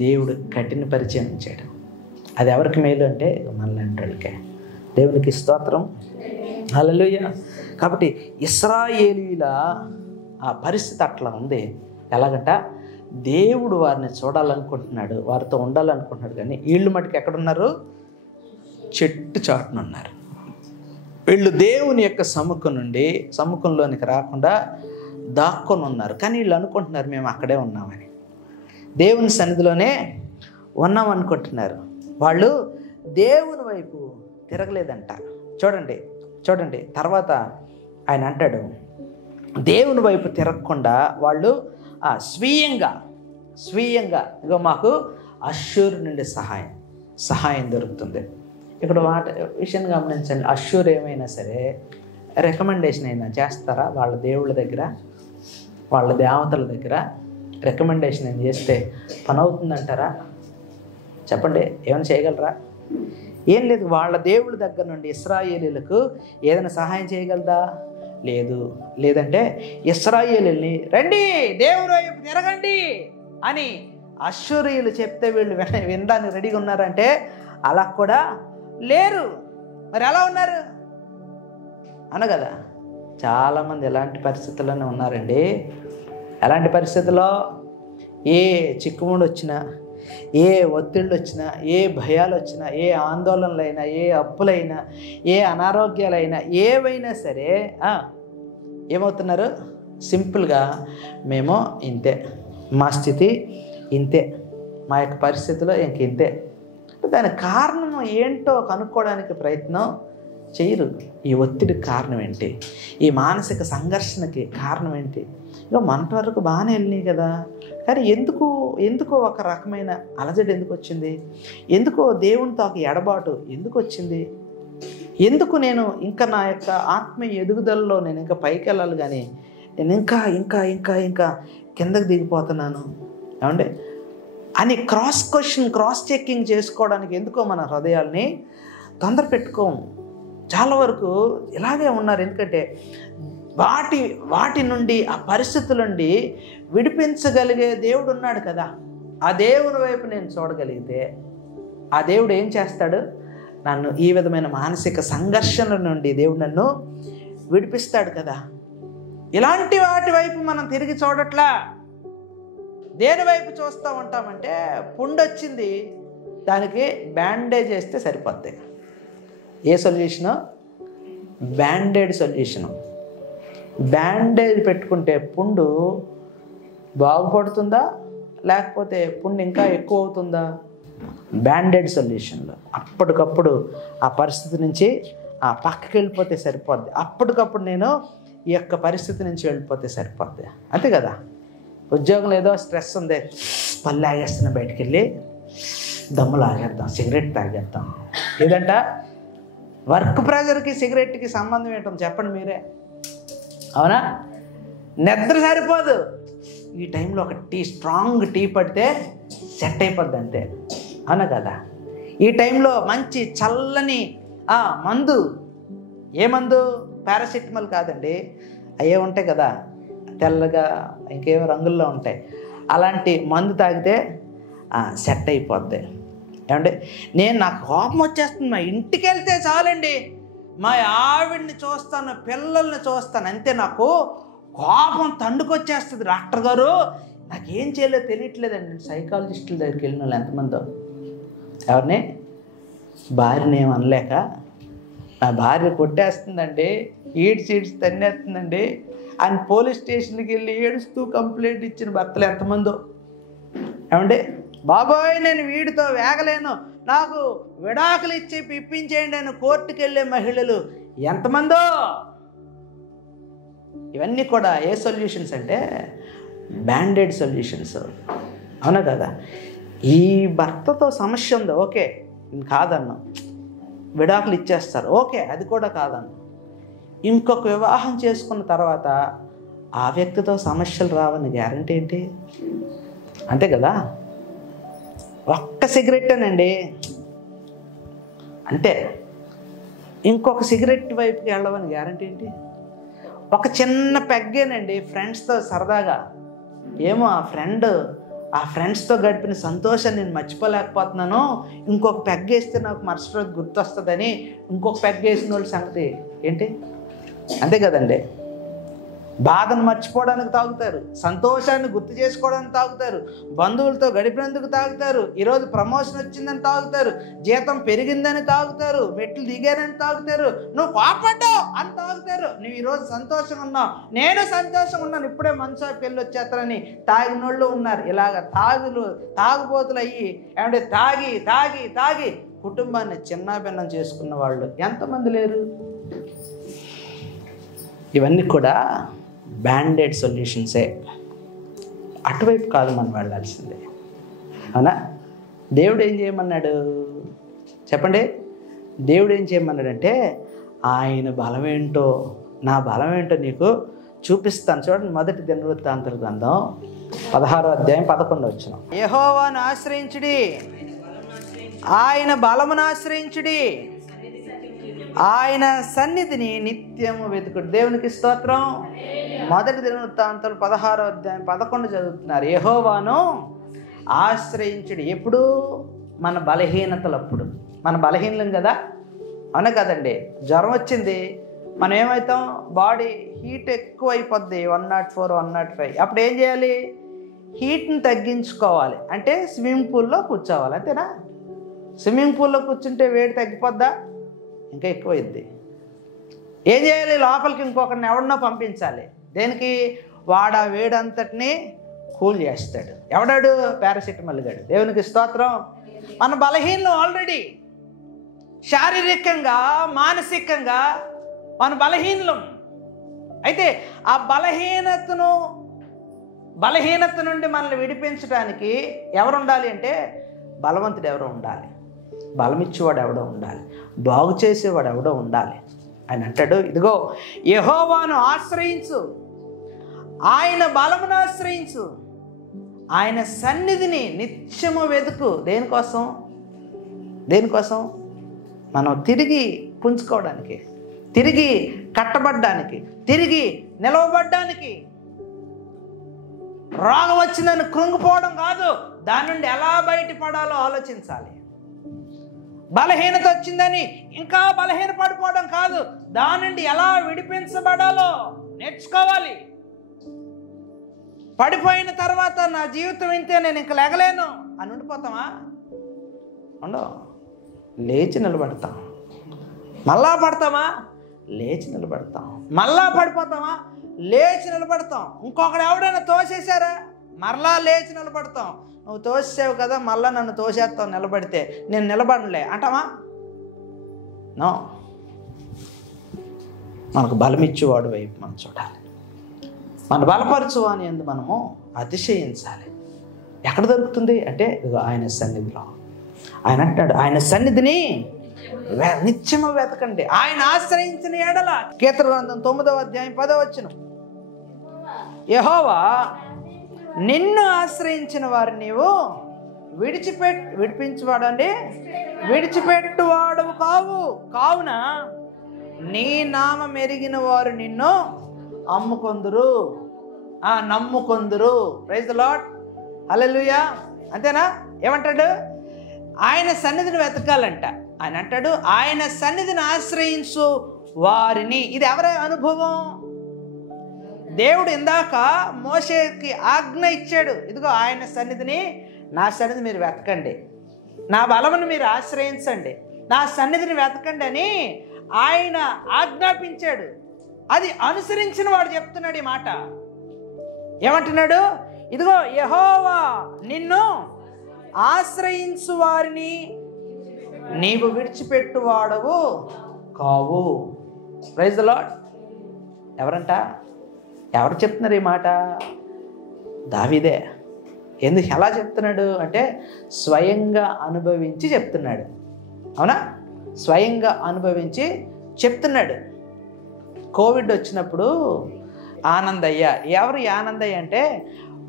దేవుడు కఠిన పరిచయం ఉంచాడు. అది ఎవరికి మేలు అంటే మనలాంటి వాళ్ళకే. దేవునికి స్తోత్రం, హల్లెలూయా. కాబట్టి ఇశ్రాయేలీల ఆ పరిస్థితి అట్లా ఉంది. ఎలాగంట దేవుడు వారిని చూడాలనుకుంటున్నాడు, వారితో ఉండాలనుకుంటున్నాడు. కానీ వీళ్ళు మటుకు ఎక్కడున్నారు? చెట్టు చాటున ఉన్నారు. వీళ్ళు దేవుని యొక్క సముఖంలోనికి రాకుండా దాక్కొని ఉన్నారు. కానీ వీళ్ళు అనుకుంటున్నారు మేము అక్కడే ఉన్నామని, దేవుని సన్నిధిలోనే ఉన్నాం అనుకుంటున్నారు. వాళ్ళు దేవుని వైపు తిరగలేదంట. చూడండి, చూడండి, తర్వాత ఆయన అంటాడు, దేవుని వైపు తిరగకుండా వాళ్ళు స్వీయంగా ఇగో మాకు అష్షూరు నుండి సహాయం దొరుకుతుంది. ఇక్కడ విషయం గమనించండి, అష్షూర్ ఏమైనా సరే రికమెండేషన్ అయినా చేస్తారా? వాళ్ళ దేవుళ్ళ దగ్గర, వాళ్ళ దేవతల దగ్గర రికమెండేషన్ ఏం చేస్తే పని అవుతుందంటారా? చెప్పండి, ఏమైనా చేయగలరా? ఏం లేదు. వాళ్ళ దేవుళ్ళ దగ్గర నుండి ఇశ్రాయేలీలకు ఏదైనా సహాయం చేయగలదా? లేదంటే ఇశ్రాయేలీల్ని రండి దేవుని వైపు తిరగండి అని అష్షూరీయులు చెప్తే వీళ్ళు వినడానికి రెడీగా ఉన్నారంటే అలా కూడా లేరు. మరి ఎలా ఉన్నారు అనగదా? చాలామంది ఎలాంటి పరిస్థితుల్లోనే ఉన్నారండి. ఎలాంటి పరిస్థితుల్లో ఏ చిక్కుముడు వచ్చినా, ఏ ఒత్తిళ్ళు వచ్చినా, ఏ భయాలు వచ్చినా, ఏ ఆందోళనలైనా, ఏ అప్పులైనా, ఏ అనారోగ్యాలైనా, ఏవైనా సరే ఏమవుతున్నారు? సింపుల్గా మేము ఇంతే, మా స్థితి ఇంతే, మా యొక్క పరిస్థితిలో ఇంతే. దానికి కారణం ఏంటో కనుక్కోవడానికి ప్రయత్నం చేయరు. ఈ ఒత్తిడికి కారణం ఏంటి? ఈ మానసిక సంఘర్షణకి కారణం ఏంటి? ఇక మనటి వరకు బాగానే వెళ్ళినాయి కదా, కానీ ఎందుకో ఒక రకమైన అలజడి ఎందుకు వచ్చింది? ఎందుకో దేవునితో ఒక ఎడబాటు ఎందుకు వచ్చింది? ఎందుకు నేను ఇంకా నా యొక్క ఆత్మీయ ఎదుగుదలలో నేను ఇంకా పైకి వెళ్ళాలి, కానీ నేను ఇంకా ఇంకా ఇంకా ఇంకా కిందకి దిగిపోతున్నాను ఏమండి అని క్రాస్ చెకింగ్ చేసుకోవడానికి ఎందుకో మన హృదయాల్ని తొందర పెట్టుకోము. చాలా వరకు ఇలాగే ఉన్నారు. ఎందుకంటే వాటి నుండి, ఆ పరిస్థితుల నుండి విడిపించగలిగే దేవుడు ఉన్నాడు కదా. ఆ దేవుని వైపు నేను చూడగలిగితే ఆ దేవుడు ఏం చేస్తాడు? నన్ను ఈ విధమైన మానసిక సంఘర్షణల నుండి దేవుడు నన్ను విడిపిస్తాడు కదా. ఇలాంటి వాటి వైపు మనం తిరిగి చూడట్లా. దేని వైపు చూస్తూ ఉంటామంటే, పుండు వచ్చింది, దానికి బ్యాండేజ్ వేస్తే సరిపోద్ది. ఏ సొల్యూషను? Band-Aid solution. బ్యాండేజ్ పెట్టుకుంటే పుండు బాగుపడుతుందా, లేకపోతే పుండు ఇంకా ఎక్కువ అవుతుందా? బ్యాండేడ్ సొల్యూషన్లో అప్పటికప్పుడు ఆ పరిస్థితి నుంచి పక్కకి వెళ్ళిపోతే సరిపోద్ది. అప్పటికప్పుడు నేను ఈ యొక్క పరిస్థితి నుంచి వెళ్ళిపోతే సరిపోద్ది. అంతే కదా. ఉద్యోగంలో ఏదో స్ట్రెస్ ఉంది, పళ్ళు లాగేస్తున్నా, బయటికి వెళ్ళి దమ్ము లాగేద్దాం, సిగరెట్ తాగేద్దాం. లేదంట వర్క్ ప్రెజర్కి సిగరెట్కి సంబంధం ఏంటో చెప్పండి మీరే, అవునా? నిద్ర సరిపోదు, ఈ టైంలో ఒక స్ట్రాంగ్ టీ పడితే సెట్ అయిపోద్ది, అంతే, అవునా కదా? ఈ టైంలో మంచి చల్లని మందు, ఏ మందు? పారాసిటమాల్ కాదండి, అయ్యే ఉంటాయి కదా తెల్లగా, ఇంకేమో రంగుల్లో ఉంటాయి, అలాంటి మందు తాగితే సెట్ అయిపోద్ది. ఏమంటే నాకు కోపం వచ్చేస్తుంది, మా ఇంటికి వెళ్తే చాలండి, మా ఆవిడ్ని చూస్తాను, పిల్లల్ని చూస్తాను, అంతే, నాకు కోపం తండుకొచ్చేస్తుంది. డాక్టర్ గారు నాకేం చేయలేదో తెలియట్లేదండి. సైకాలజిస్టుల దగ్గరికి వెళ్ళిన వాళ్ళు ఎంతమందో, ఎవరిని? భార్యని ఏమనలేక, నా భార్య కొట్టేస్తుందండి, సీడ్స్ తన్నేస్తుందండి అని పోలీస్ స్టేషన్కి వెళ్ళి ఏడుస్తూ కంప్లైంట్ ఇచ్చిన భర్తలు ఎంతమందో. ఏమండి, బాబోయ్ నేను వీడితో వేగలేను, నాకు విడాకులు ఇచ్చి ఇప్పించేయండి అని కోర్టుకు వెళ్ళే మహిళలు ఎంతమందో. ఇవన్నీ కూడా ఏ సొల్యూషన్స్ అంటే బ్యాండెడ్ సొల్యూషన్స్, అవునా కదా? ఈ భర్తతో సమస్య ఉందో, ఓకే కాదన్నా, విడాకులు ఇచ్చేస్తారు, ఓకే అది కూడా కాదన్నా. ఇంకొక వివాహం చేసుకున్న తర్వాత ఆ వ్యక్తితో సమస్యలు రావని గ్యారంటీ ఏంటి? అంతే కదా. ఒక్క సిగరెట్టేనండి, అంతే, ఇంకొక సిగరెట్ వైపుకి వెళ్ళవని గ్యారంటీ ఏంటి? ఒక చిన్న పెగ్గేనండి, ఫ్రెండ్స్తో సరదాగా, ఏమో ఆ ఫ్రెండ్స్తో గడిపిన సంతోషాన్ని నేను మర్చిపోలేకపోతున్నాను, ఇంకొక పెగ్గేస్తే నాకు మరుసటి రోజు గుర్తొస్తుందని ఇంకొక పెగ్గేసిన వాళ్ళ సంగతి ఏంటి? అంతే కదండి. బాధను మర్చిపోవడానికి తాగుతారు, సంతోషాన్ని గుర్తు చేసుకోవడానికి తాగుతారు, బంధువులతో గడిపినందుకు తాగుతారు, ఈరోజు ప్రమోషన్ వచ్చిందని తాగుతారు, జీతం పెరిగిందని తాగుతారు, మెట్లు దిగారని తాగుతారు, నువ్వు కోపడ్డావు అని తాగుతారు, నువ్వు ఈరోజు సంతోషంగా ఉన్నావు, నేను సంతోషంగా ఉన్నాను, ఇప్పుడే మనసు పెళ్ళి వచ్చేస్తారని తాగినోళ్ళు ఉన్నారు. ఇలాగ తాగుబోతులు అయ్యి ఏమంటే తాగి తాగి తాగి కుటుంబాన్ని చిన్నాభిన్నం చేసుకున్న వాళ్ళు ఎంతమంది లేరు? ఇవన్నీ కూడా బ్యాండెడ్ సొల్యూషన్సే. అటువైపు కాదు మనం వెళ్ళాల్సిందే. అవునా? దేవుడు ఏం చేయమన్నాడు చెప్పండి? దేవుడు ఏం చేయమన్నాడంటే ఆయన బలమేంటో, నా బలమేంటో నీకు చూపిస్తాను. చూడండి, మొదటి దినవృత్తాంతాల గ్రంథం 16వ అధ్యాయం 11వ వచనం. యెహోవాను ఆశ్రయించుడి, ఆయన బలమును ఆశ్రయించుడి, ఆయన సన్నిధిని నిత్యము వెతుకుడు. దేవునికి స్తోత్రం. మొదటి దినవృత్తాంతాలు 16వ అధ్యాయం 11 చదువుతున్నారు. యెహోవాను ఆశ్రయించుడి. ఎప్పుడు? మన బలహీనతలప్పుడు. మన బలహీనం కదా, అవునా కదండి? జ్వరం వచ్చింది, మనం ఏమవుతాం? బాడీ హీట్ ఎక్కువ అయిపోద్ది, 104, 105. అప్పుడు ఏం చేయాలి? హీట్ని తగ్గించుకోవాలి అంటే స్విమ్మింగ్ పూల్లో కూర్చోవాలి, అంతేనా? స్విమ్మింగ్ పూల్లో కూర్చుంటే వేడి తగ్గిపోద్దా? ఇంకా ఎక్కువైద్ది. ఏం చేయాలి? లోపలికి ఇంకొకరిని ఎవడనో పంపించాలి. దేనికి? వాడు ఆ వేడంతటిని కూల్ చేస్తాడు. ఎవడాడు? పారాసిటమాల్ గాడు. దేవునికి స్తోత్రం. మన బలహీనలు ఆల్రెడీ శారీరకంగా, మానసికంగా మన బలహీనలం. అయితే ఆ బలహీనత నుండి మనల్ని విడిపించడానికి ఎవరు ఉండాలి అంటే బలవంతుడు ఎవరో ఉండాలి, బలమిచ్చేవాడు ఎవడో ఉండాలి, బాగు చేసేవాడు ఎవడో ఉండాలి. ఆయన అంటాడు, ఇదిగో యెహోవాను ఆశ్రయించు, ఆయన బలమును ఆశ్రయించు, ఆయన సన్నిధిని నిత్యము వెతుకు. దేనికోసం? మనం తిరిగి పుంజుకోవడానికి, తిరిగి కట్టబడ్డానికి, తిరిగి నిలవబడ్డానికి. రోగం వచ్చిందని కృంగిపోవడం కాదు, దాని నుండి ఎలా బయటపడాలో ఆలోచించాలి. బలహీనత వచ్చిందని ఇంకా బలహీన పడిపోవడం కాదు, దాని నుండి ఎలా విడిపించబడాలో నేర్చుకోవాలి. పడిపోయిన తర్వాత నా జీవితం ఇంతే, నేను ఇంక లేగలేను అని ఉండిపోతామా? ఉండవు. లేచి నిలబడతాం. మళ్ళా పడతామా? లేచి నిలబడతాం. మళ్ళా పడిపోతామా? లేచి నిలబడతాం. ఇంకొకడు ఎవడైనా తోసేశారా? మరలా లేచి నిలబడతాం. నువ్వు తోసేసావు కదా, మళ్ళా నన్ను తోసేస్తావు నిలబడితే, నేను నిలబడలే అంటావా? నో. మనకు బలమిచ్చేవాడు వైపు మనం చూడాలి. మన బలపరచువాని యందు మనము అతిశయించాలి. ఎక్కడ దొరుకుతుంది అంటే ఆయన సన్నిధిలో. ఆయన అంటాడు, ఆయన సన్నిధిని నిత్యము వెతకండి, ఆయన ఆశ్రయించిన ఎడల. కీర్తన గ్రంథం 9వ అధ్యాయం 10వ వచనం. యెహోవా నిన్ను ఆశ్రయించిన వారిని నీవు విడిచిపెట్టువాడవు కావున నీ నామం ఎరిగిన వారు నిన్ను నమ్ముకొందురు. Praise the lord. హల్లెలూయా. అంతేనా? ఏమంటాడు? ఆయన సన్నిధిని వెతకాలంట. ఆయన అంటాడు, ఆయన సన్నిధిని ఆశ్రయించు వారిని. ఇది ఎవరి అనుభవం? దేవుడు ఇందాక మోషేకి ఆజ్ఞ ఇచ్చాడు, ఇదిగో ఆయన సన్నిధిని, నా సన్నిధి మీరు వెతకండి, నా బలమును మీరు ఆశ్రయించండి, నా సన్నిధిని వెతకండి అని ఆయన ఆజ్ఞాపించాడు. అది అనుసరించిన వాడు చెప్తున్నాడు ఈ మాట. ఏమంటున్నాడు? ఇదిగో యెహోవా నిన్ను ఆశ్రయించు వారిని నీవు విడిచిపెట్టువాడవు కావు. Praise the Lord. ఎవరు చెప్తున్నారు ఈ మాట? దావీదే. ఎలా చెప్తున్నాడు అంటే స్వయంగా అనుభవించి చెప్తున్నాడు. అవునా? స్వయంగా అనుభవించి చెప్తున్నాడు. కోవిడ్ వచ్చినప్పుడు ఆనందయ్య, ఎవరు ఆనందయ్య అంటే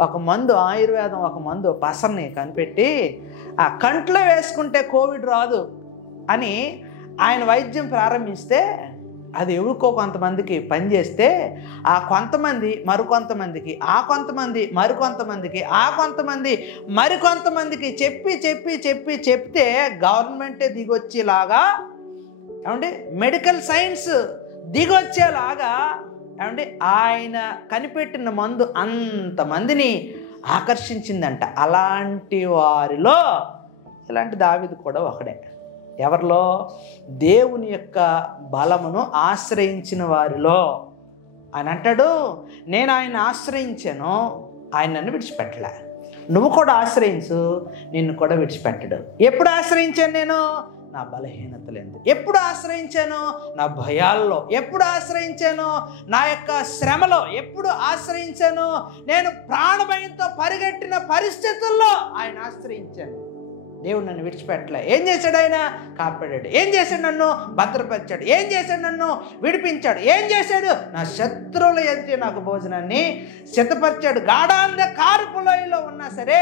ఒక మందు, ఆయుర్వేదం ఒక మందు పసర్ని కనిపెట్టి ఆ కంట్లో వేసుకుంటే కోవిడ్ రాదు అని ఆయన వైద్యం ప్రారంభిస్తే అది ఎవరికో కొంతమందికి పనిచేస్తే ఆ కొంతమంది మరికొంతమందికి, ఆ కొంతమంది మరికొంతమందికి, ఆ కొంతమంది మరికొంతమందికి చెప్తే గవర్నమెంటే దిగొచ్చేలాగా, ఏమంటే మెడికల్ సైన్స్ దిగొచ్చేలాగా, ఏమంటే ఆయన కనిపెట్టిన మందు అంతమందిని ఆకర్షించిందంట. అలాంటి వారిలో ఇలాంటి దావీదు కూడా ఒకడే. ఎవరిలో? దేవుని యొక్క బలమును ఆశ్రయించిన వారిలో. ఆయన అంటాడు, నేను ఆయన ఆశ్రయించాను, ఆయన నన్ను విడిచిపెట్టలే. నువ్వు కూడా ఆశ్రయించు, నిన్ను కూడా విడిచిపెట్టడు. ఎప్పుడు ఆశ్రయించాను నేను? నా బలహీనతలందు. ఎప్పుడు ఆశ్రయించాను? నా భయాల్లో. ఎప్పుడు ఆశ్రయించాను? నా యొక్క శ్రమలో. ఎప్పుడు ఆశ్రయించాను? నేను ప్రాణభయంతో పరిగెట్టిన పరిస్థితుల్లో ఆయన ఆశ్రయించాను. దేవుడు నన్ను విడిచిపెట్టలే. ఏం చేశాడు? ఆయన కాపాడాడు. ఏం చేశాడు? నన్ను భద్రపరిచాడు. ఏం చేశాడు? నన్ను విడిపించాడు. ఏం చేశాడు? నా శత్రువుల ఎదుట నాకు భోజనాన్ని సిద్ధపరిచాడు. గాఢాంధకారపు లోయలో ఉన్నా సరే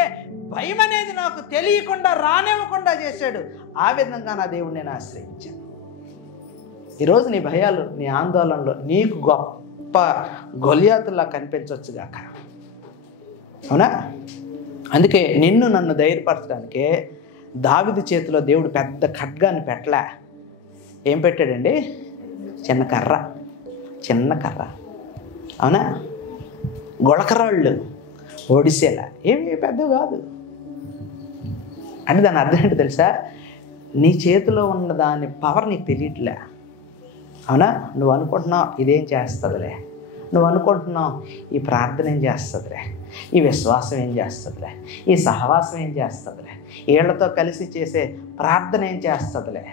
భయం అనేది నాకు తెలియకుండా రానివ్వకుండా చేశాడు. ఆ విధంగా నా దేవుడు నేను ఆశ్రయించాను. ఈరోజు నీ భయాలు, నీ ఆందోళనలు నీకు గొప్ప గొలియాతులా కనిపించవచ్చు గాక. అవునా? అందుకే నిన్ను నన్ను ధైర్యపరచడానికే దావీదు చేతిలో దేవుడు పెద్ద ఖడ్గాన్ని పెట్టలే. ఏం పెట్టాడండి? చిన్న కర్ర. అవునా? గొళకరాళ్ళు ఓడిసేలా. ఏమి పెద్ద కాదు. అంటే దాని అర్థం ఏంటో తెలుసా? నీ చేతిలో ఉన్న దాని పవర్ నీకు తెలియట్లే. అవునా? నువ్వు అనుకుంటున్నావు ఇదేం చేస్తుందిలే, నువ్వు అనుకుంటున్నావు ఈ ప్రార్థన ఏం చేస్తుందిలే, ఈ విశ్వాసం ఏం చేస్తుందిలే, ఈ సహవాసం ఏం చేస్తుందిలే, వీళ్ళతో కలిసి చేసే ప్రార్థన ఏం చేస్తుందిలే.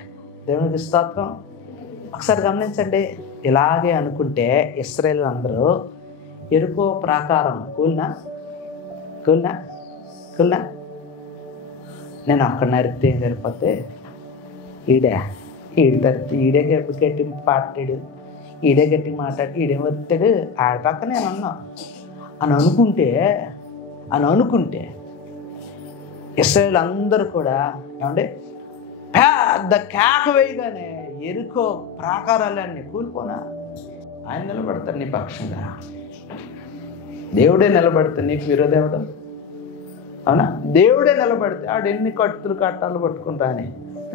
దేవునికి స్తోత్రం. ఒకసారి గమనించండి. ఇలాగే అనుకుంటే ఇశ్రాయేలు అందరూ ఎరుకో ప్రాకారం కూల్నా నేను అక్కడ నరికితే ఏం సరిపోతే ఈడే గట్టి పాటాడు, ఈడే గట్టి మాట్లాడి ఈడేం వస్తాడు, ఆడ పక్క నేను అన్నా అని అనుకుంటే ఇశ్రాయేలు అందరూ కూడా ఏమంటే పెద్ద కేక వేయగానే ఎరుకో ప్రాకారాలన్నీ కూలిపోనా. ఆయన నిలబడతాడు నీ పక్షంగా. దేవుడే నిలబడితే నీకు విరోధేవడం. అవునా? దేవుడే నిలబడితే ఆడు ఎన్ని కట్టాలు పట్టుకుని రాని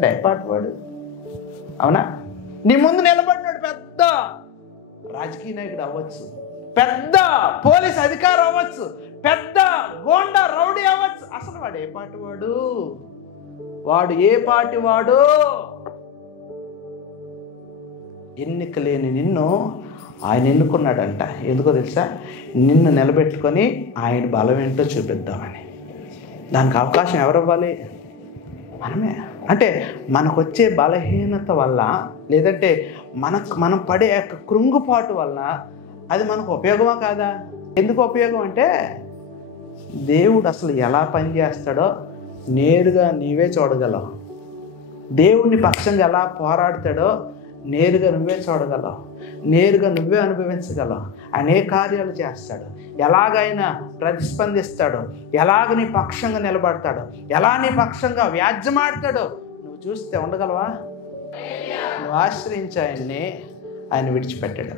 డైపాటువాడు. అవునా? నీ ముందు నిలబడినాడు పెద్ద రాజకీయ నాయకుడు అవ్వచ్చు, పెద్ద పోలీస్ అధికారం అవ్వచ్చు, పెద్ద గోండా రౌడీ అవ్వచ్చు. అసలు వాడు ఏ పాటి వాడు? ఎన్నిక లేని నిన్ను ఆయన ఎన్నుకున్నాడంట. ఎందుకో తెలుసా? నిన్ను నిలబెట్టుకొని ఆయన బలం ఏంటో చూపిద్దామని. దానికి అవకాశం ఎవరు ఇవ్వాలి? మనమే. అంటే మనకు వచ్చే బలహీనత వల్ల, లేదంటే మనం పడే కృంగుపాటు వల్ల అది మనకు ఉపయోగమా కాదా? ఎందుకు ఉపయోగం అంటే దేవుడు అసలు ఎలా పనిచేస్తాడో నేరుగా నీవే చూడగలవు. దేవుడిని పక్షంగా ఎలా పోరాడతాడో నేరుగా నువ్వే చూడగలవు, నేరుగా నువ్వే అనుభవించగలవు. అనేక కార్యాలు చేస్తాడు, ఎలాగైనా ప్రతిస్పందిస్తాడు, ఎలాగ నీ పక్షంగా నిలబడతాడు, ఎలా నీ పక్షంగా వ్యాజ్యమాడతాడో నువ్వు చూస్తే ఉండగలవా? నువ్వు ఆశ్రయించి ఆయన విడిచిపెట్టాడు.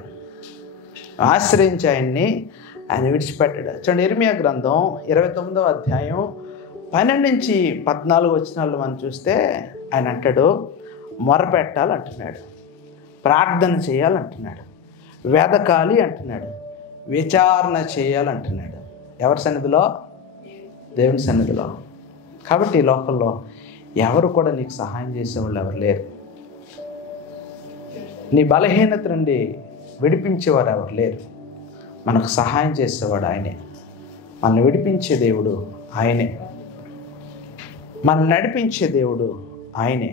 చూడండి, ఇర్మియా గ్రంథం 29వ అధ్యాయం 12 నుంచి 14 వచనాలు మనం చూస్తే ఆయన అంటాడు, మొరపెట్టాలంటున్నాడు, ప్రార్థన చేయాలంటున్నాడు, వెదకాలి అంటున్నాడు, విచారణ చేయాలంటున్నాడు. ఎవరి సన్నిధిలో? దేవుని సన్నిధిలో. కాబట్టి ఈ లోకంలో ఎవరు కూడా నీకు సహాయం చేసేవాళ్ళు ఎవరు లేరు. నీ బలహీనత నుండి విడిపించేవారు ఎవరు లేరు. మనకు సహాయం చేసేవాడు ఆయనే. మనల్ని విడిపించే దేవుడు ఆయనే, మనల్ని నడిపించే దేవుడు ఆయనే.